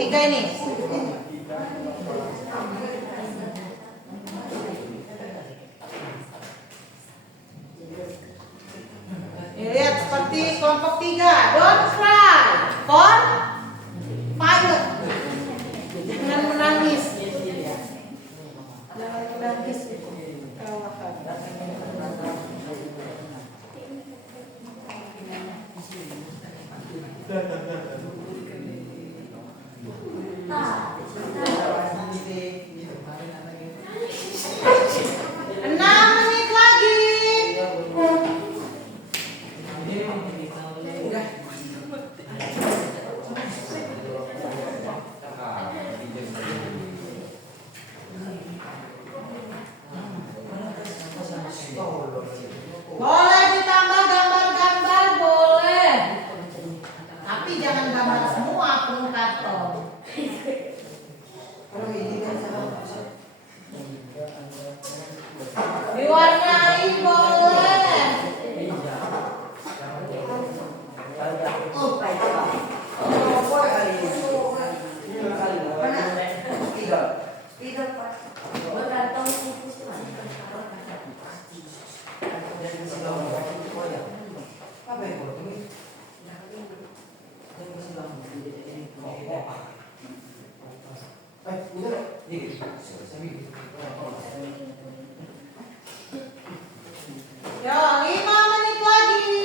Tiga ini. Lihat seperti kelompok 3. Don't cry for fire. Jangan menangis. Jangan menangis. Enam menit lagi. Boleh ditambah gambar-gambar, boleh. Tapi jangan gambar semua penuh karton. Diwarnai boleh. Yo, 5 menit lagi.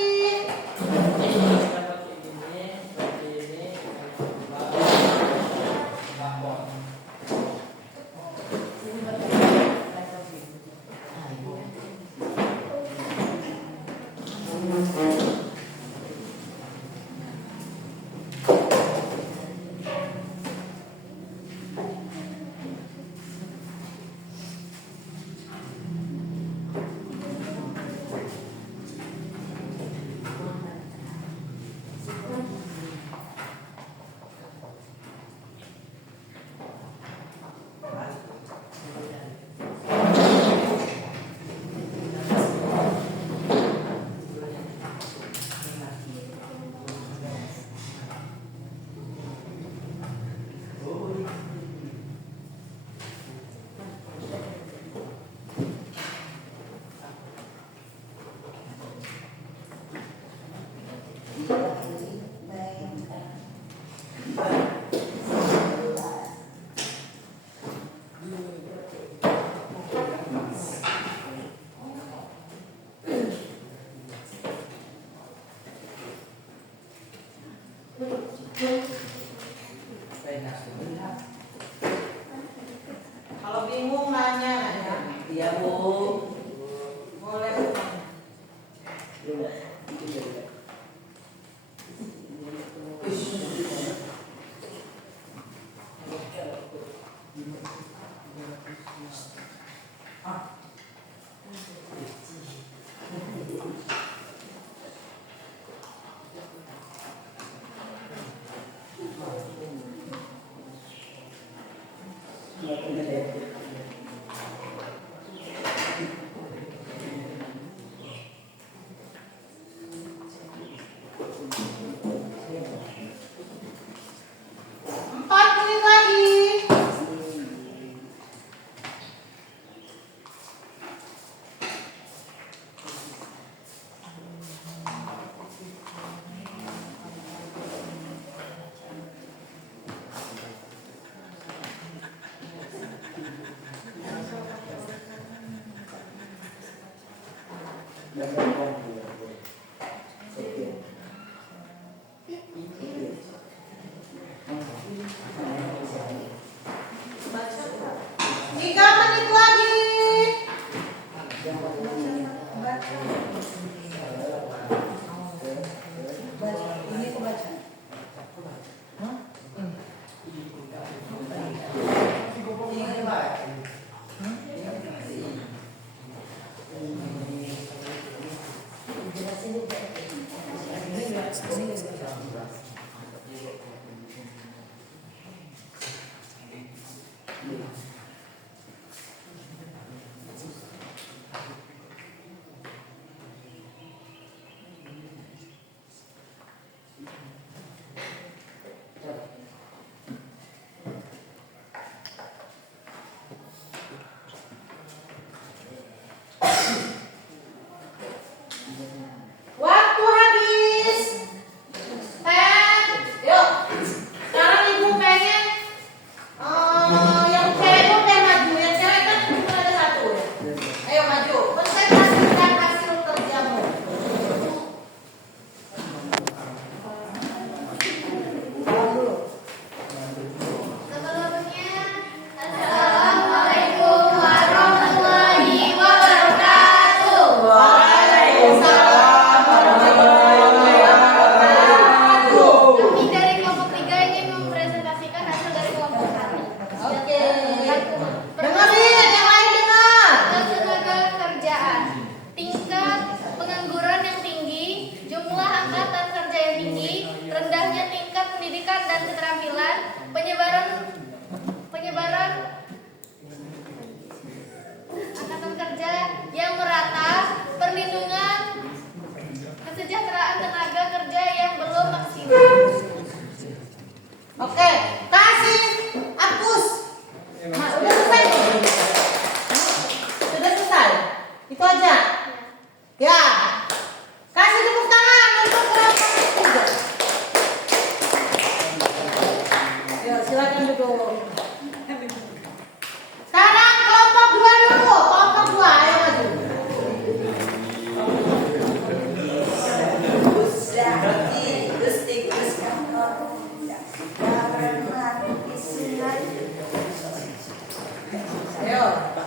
Kalau bingung nanya ya. Iya, Bu. Boleh.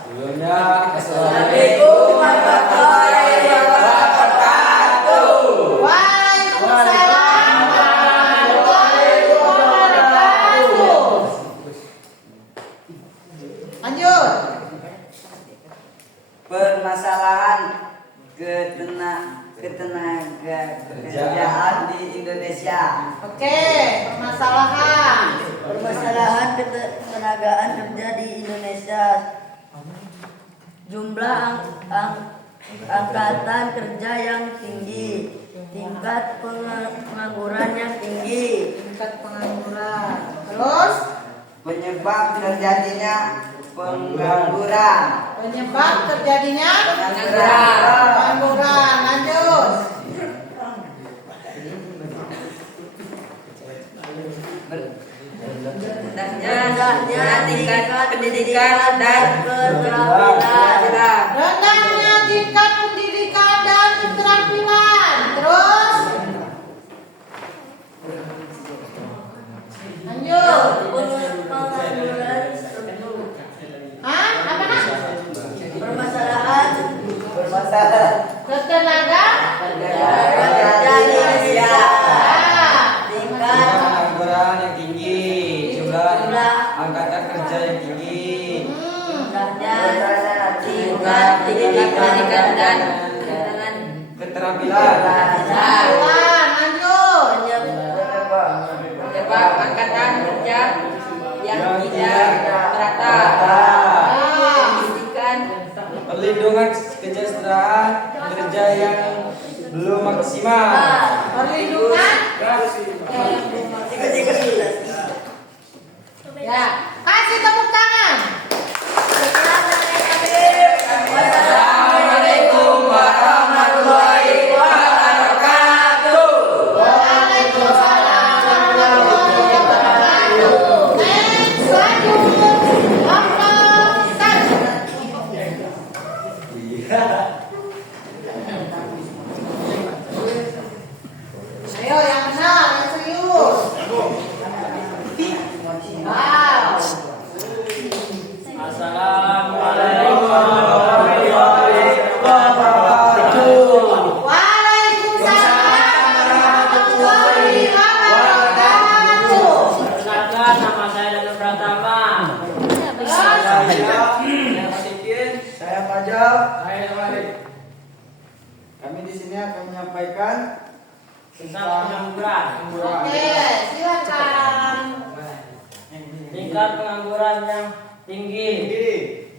Sebelumnya, Assalamualaikum warahmatullahi wabarakatuh. Waalaikumsalam warahmatullahi wabarakatuh. Lanjut. Permasalahan ketenaga kerjaan di Indonesia. Oke, permasalahan. Permasalahan ketenagaan kerja di Indonesia. Jumlah angkatan kerja yang tinggi, tingkat pengangguran yang tinggi. Tingkat pengangguran. Terus Penyebab terjadinya pengangguran. penyebab terjadinya Pengangguran. pengangguran. Lanjut. Rendahnya tingkat pendidikan dan keterampilan. Rendahnya tingkat pendidikan dan keterampilan. Terus lanjut. Pengangguran. Hah? Apa nak? Permasalahan Bermasalah. Ketenaga kerja di Indonesia. Tingkat pengangguran yang tinggi, jumlah angkatan kerja yang tinggi, tingkat pendidikan dan keterampilan. keterampilan. Lanjut. Penyebab angkatan kerja yang tidak merata. Pendidikan Perlindungan kesejahteraan kerja yang belum maksimal. Perlindungan. Ya, kasih tepuk tangan. Assalamualaikum warahmatullahi wabarakatuh. Waalaikumsalam warahmatullahi wabarakatuh. Next, lanjut. Nomor 1. Ayo yang benar, yang serius. Wow. Assalamualaikum warahmatullahi wabarakatuh. Waalaikumsalam warahmatullahi wabarakatuh. Perkenalkan, nama saya Danu Pratama. Saya Fajar. Kami di sini akan menyampaikan Tentang pengangguran. Oke, silakan. Tingkat pengangguran yang tinggi,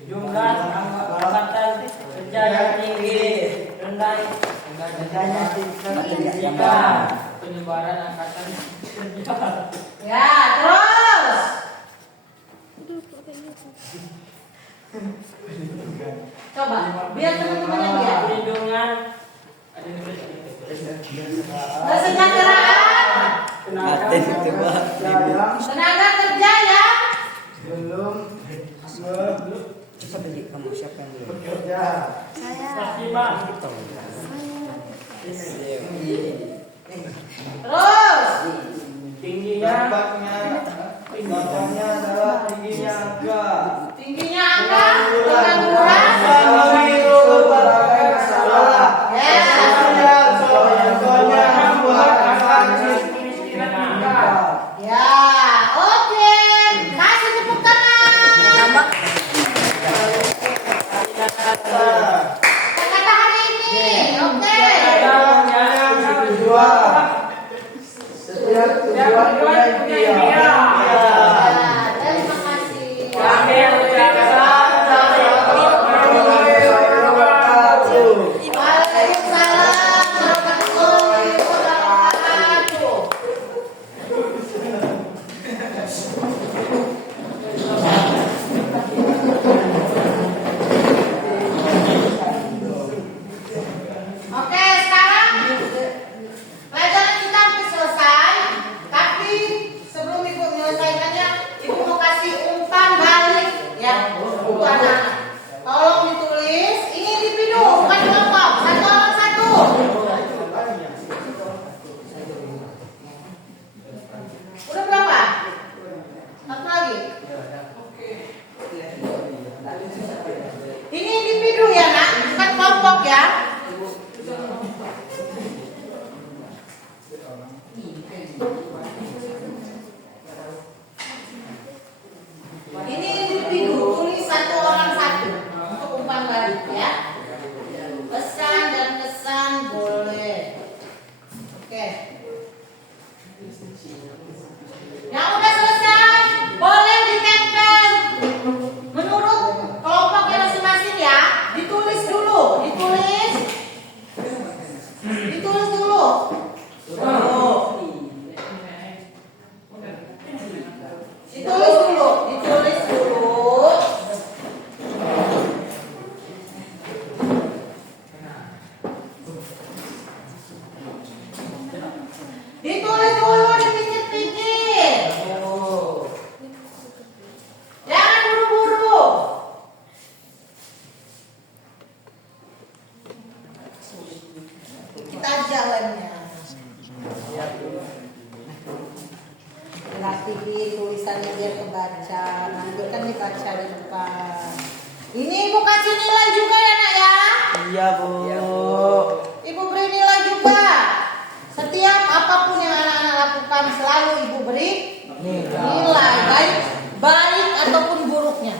jumlah angkatan kerja yang tinggi, rendahnya tingkat penyebaran angkatan kerja. Ya, terus. Coba, biar teman-teman yang lihat. Perlindungan Kesejahteraan tenaga kerja yang belum bekerja. maksimal. terus Tingginya Dampaknya adalah tingginya angka tingginya angka pengangguran. berbagai masalah. Ya, Soalnya membuat angka ya, oke. Kasih tepuk tangan. Kata hari ini, oke. yang kedua kelompok ya. Ini individu, tulis satu orang satu untuk umpan balik ya. Pesan dan kesan boleh. Oke. Yang udah selesai boleh ditempel menurut kelompoknya masing-masing ya. Ditulis dulu, ditulis dulu. Ditulis dulu. Ditulis dulu, dipikir-pikir. Jangan buru-buru. Kita jalannya. Rapihin tulisannya biar kebaca. Nanti kan dibaca di depan. Ini ibu kasih nilai juga ya nak ya. Iya bu. Ibu beri nilai juga. Setiap apapun yang anak-anak lakukan selalu ibu beri nilai baik ataupun buruknya.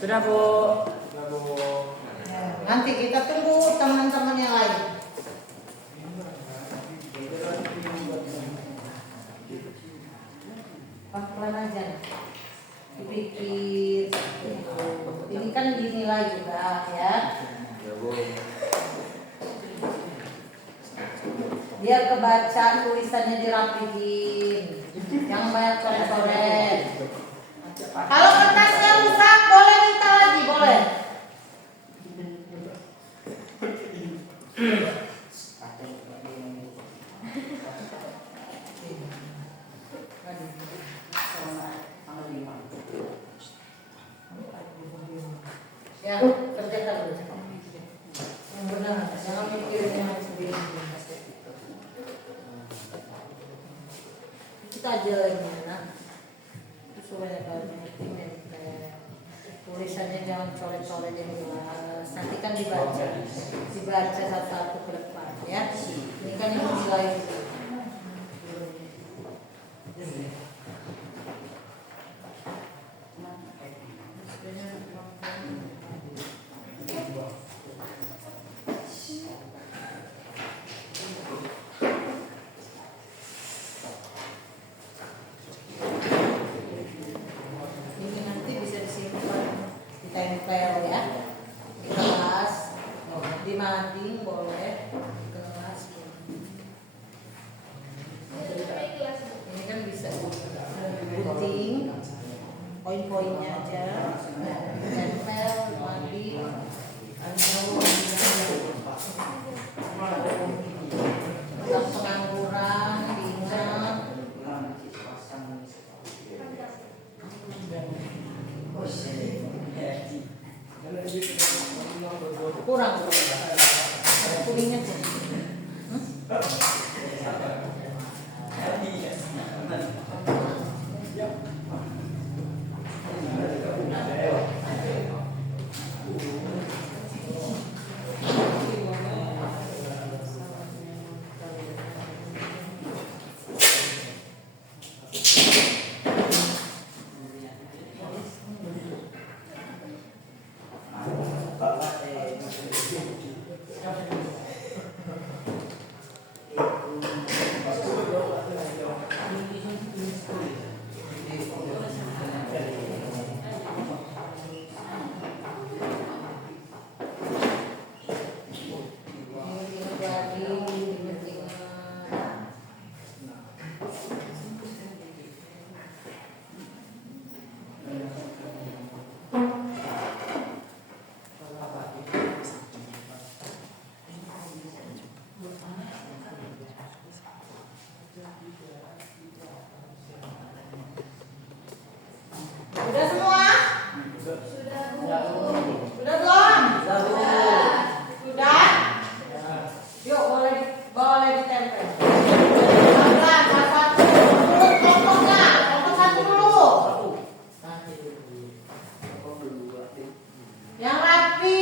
Sudah bu. Nanti kita tunggu teman-teman yang lain. Pelan aja. Dipikir. Ini kan dinilai juga ya. Biar kebaca tulisannya dirapihin. Yang banyak coret-coret. Kalau kertasnya rusak boleh minta lagi, boleh. Ya, kerjakan dulu. Yang benar, jangan mikirin yang sendiri. Kita jalannya, nak. Itu supaya kalian ngerti. Tulisannya jangan coret-coret yang jelas. Nanti kan dibaca satu-satu ke depan, ya. Ini kan yang nilai. Ini nanti bisa disimpan di tempel ya, di kelas, di mading boleh, di kelas. Ini kan bisa gunting, poin-poinnya aja, tempel, mading, tentang pengangguran, diingat. Kurang kuningnya tuh. Udah semua? Sudah belum? Sudah? Yuk boleh ditempel. Pelan-pelan, satu-satu. Urut kelompoknya, kelompok satu dulu. Yang rapi.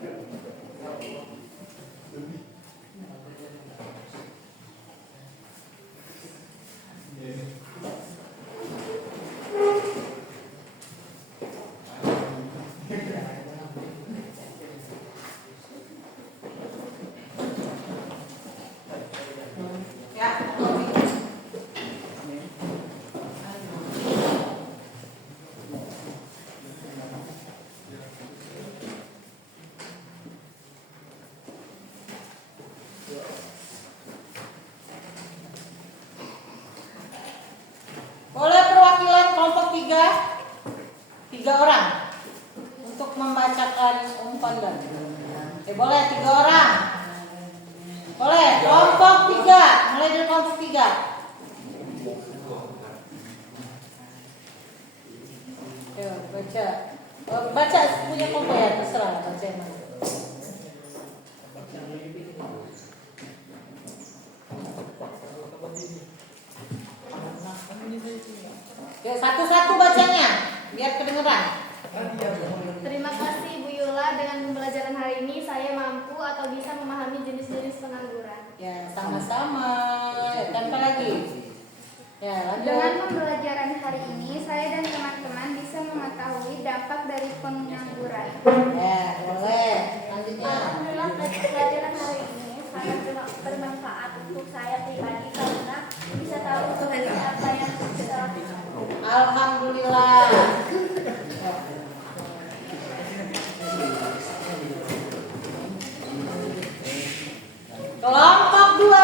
Ya, boleh perwakilan kelompok 3 orang untuk membacakan umpan dan boleh 3 orang. Boleh kelompok 3, mulai dari kelompok 3. Ayo baca. Baca punya kelompok ya, terserah baca yang mana. Oke, satu-satu bacanya biar kedengeran. Terima kasih Bu Yola, dengan pembelajaran hari ini saya mampu atau bisa memahami jenis-jenis pengangguran. Ya, sama-sama. Tanpa lagi. Ya, lanjut. Dengan pembelajaran hari ini, saya dan teman-teman bisa mengetahui dampak dari pengangguran. Ya, boleh. Lanjutnya. Alhamdulillah, pelajaran hari ini sangat bermanfaat untuk saya pribadi karena bisa tahu sebenarnya apa yang kita lakukan. Alhamdulillah. Kelompok 2,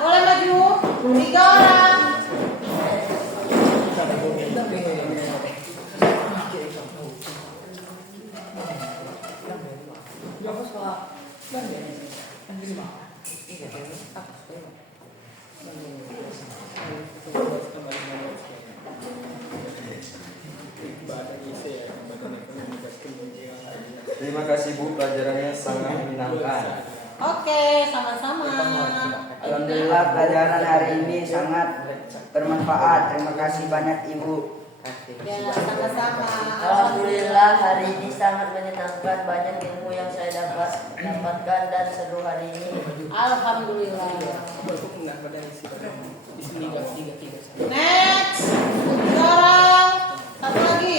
boleh maju. 3 orang. Terima kasih Bu, pelajarannya sangat menyenangkan. Oke, sama-sama. Alhamdulillah pelajaran hari ini sangat bermanfaat. Terima kasih banyak Ibu. Ya, sama-sama. Alhamdulillah hari ini sangat menyenangkan, banyak ilmu yang saya dapatkan dan seru hari ini. Alhamdulillah. Next, 3 orang. Satu lagi.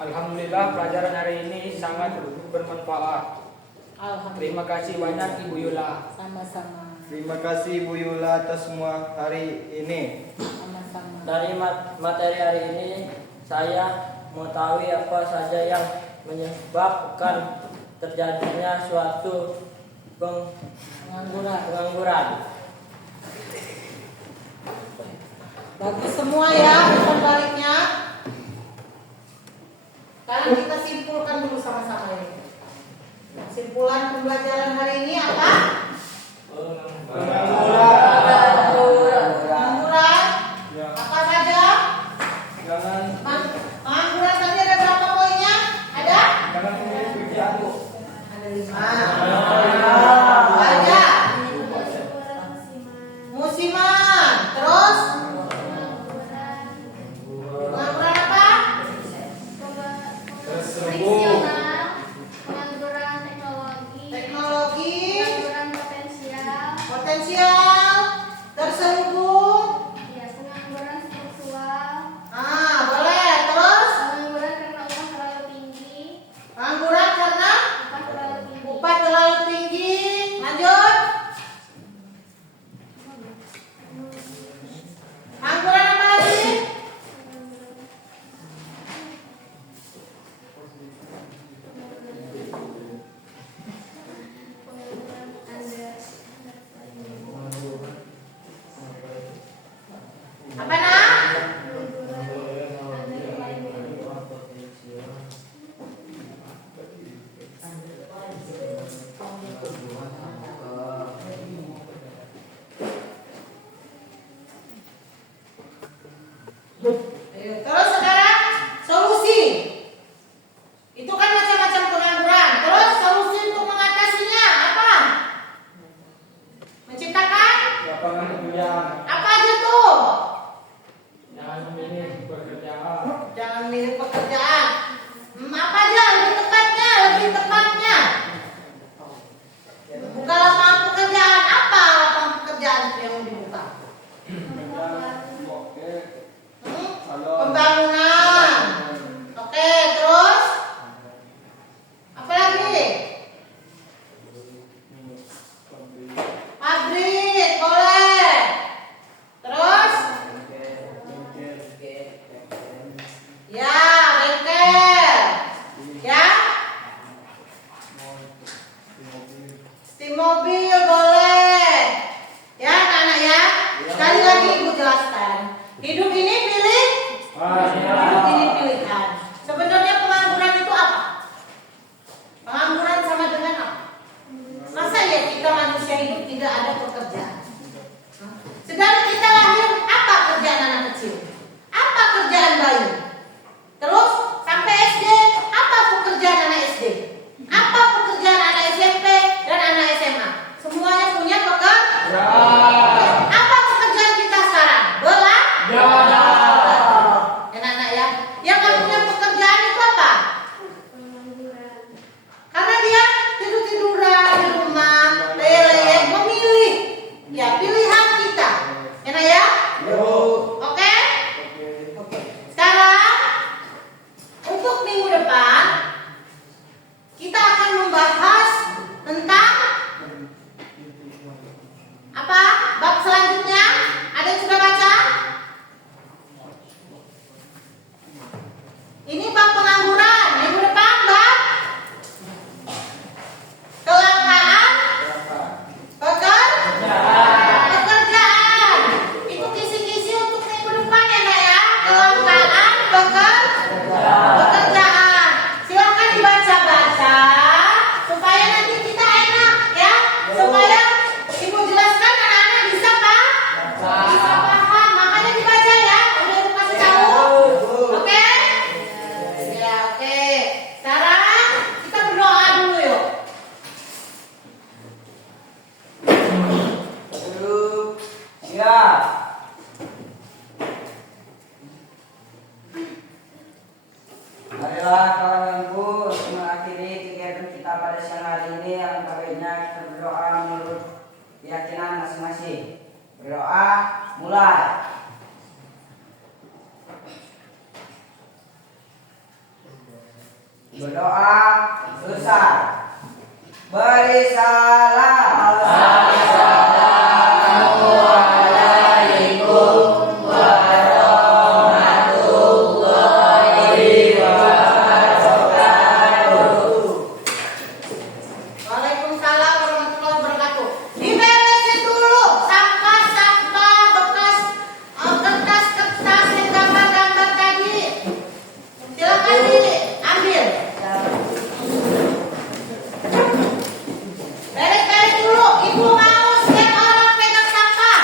Alhamdulillah pelajaran hari ini sangat bermanfaat. Alhamdulillah. Terima kasih banyak Ibu Yola. Sama-sama. Terima kasih Ibu Yola atas semua hari ini. Sama-sama. Dari materi hari ini saya mengetahui apa saja yang menyebabkan terjadinya suatu pengangguran. Bagus semua ya, umpan baliknya. Sekarang kita simpulkan dulu sama-sama ini. Simpulan pembelajaran hari ini apa? Pengangguran. Apa saja? Pengangguran tadi ada berapa poinnya? Ada? Jangan memilih kerjaan Bu. Ada 5. Ada. Musiman. Terus? Pengangguran apa? Friksional, pengangguran teknologi, pengangguran potensial, terselubung. ya, pengangguran struktural, Boleh. Terus? pengangguran karena upah terlalu tinggi, Pengangguran karena upah terlalu tinggi. upah terlalu tinggi. Lanjut. Pengangguran apa lagi? Apa nak? Terus sekarang solusi. Itu kan macam-macam pengangguran. Terus solusi untuk mengatasinya apa? Menciptakan lapangan pekerjaan. Apa aja tuh? Jangan memilih pekerjaan. Jangan milih pekerjaan. Apa aja lebih tepatnya, lebih tepatnya. Buka lapangan pekerjaan. Apa lapangan pekerjaan itu yang dibuka? Pekerjaan, oke. Salon. Pembangunan. Oke, terus apa lagi? Pabrik, boleh. Terus? Ya, bengkel. Ya? Steam mobil boleh. Ya, anak ya. Sekali lagi ibu jelaskan. Hidup ini pilih. Hidup ini pilihan. Sebenarnya pengangguran itu apa? Pengangguran sama dengan apa? Masa ya kita manusia hidup tidak ada pekerjaan? Sedang kita lahir, apa kerjaan anak kecil? Apa kerjaan bayi? Terus sampai SD, apa pekerjaan anak SD? Apa pekerjaan anak SMP dan anak SMA? Semuanya punya pekerjaan. Apa pekerjaan kita sekarang? Anak-anak ya. Yang nggak punya pekerjaan itu apa? Karena dia tidur-tiduran di rumah, lele, memilih. Ya, pilihan kita. Enak ya? Oke? Oke. Sekarang untuk minggu depan kita akan membahas tentang apa? Bab selanjutnya ada yang sudah baca? Ini bab pengangguran. Minggu depan bab kelangkaan pekerjaan. Itu kisi-kisi untuk minggu depan ya, Nak ya. Kelangkaan pekerjaan. Silakan dibaca-baca supaya nanti kita enak ya. Supaya ibu jelaskan anak-anak bisa paham. Makanya dibaca ya. Udah ibu kasih tahu. Oke? Ya, oke. Sekarang kita berdoa dulu yuk. Siap. Marilah kawan ibu mengakhiri kegiatan kita pada siang hari ini. Alangkah baiknya kita berdoa menurut keyakinan masing-masing. Berdoa mulai. Berdoa besar. Beri salam. Waalaikumsalam warahmatullahi wabarakatuh. Diberesin dulu sampah-sampah bekas kertas-kertas yang gambar-gambar tadi. Silakan diambil. Beres-beres dulu. Ibu mau setiap orang pegang sampah.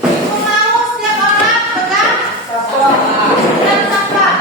Ibu mau setiap orang pegang sampah.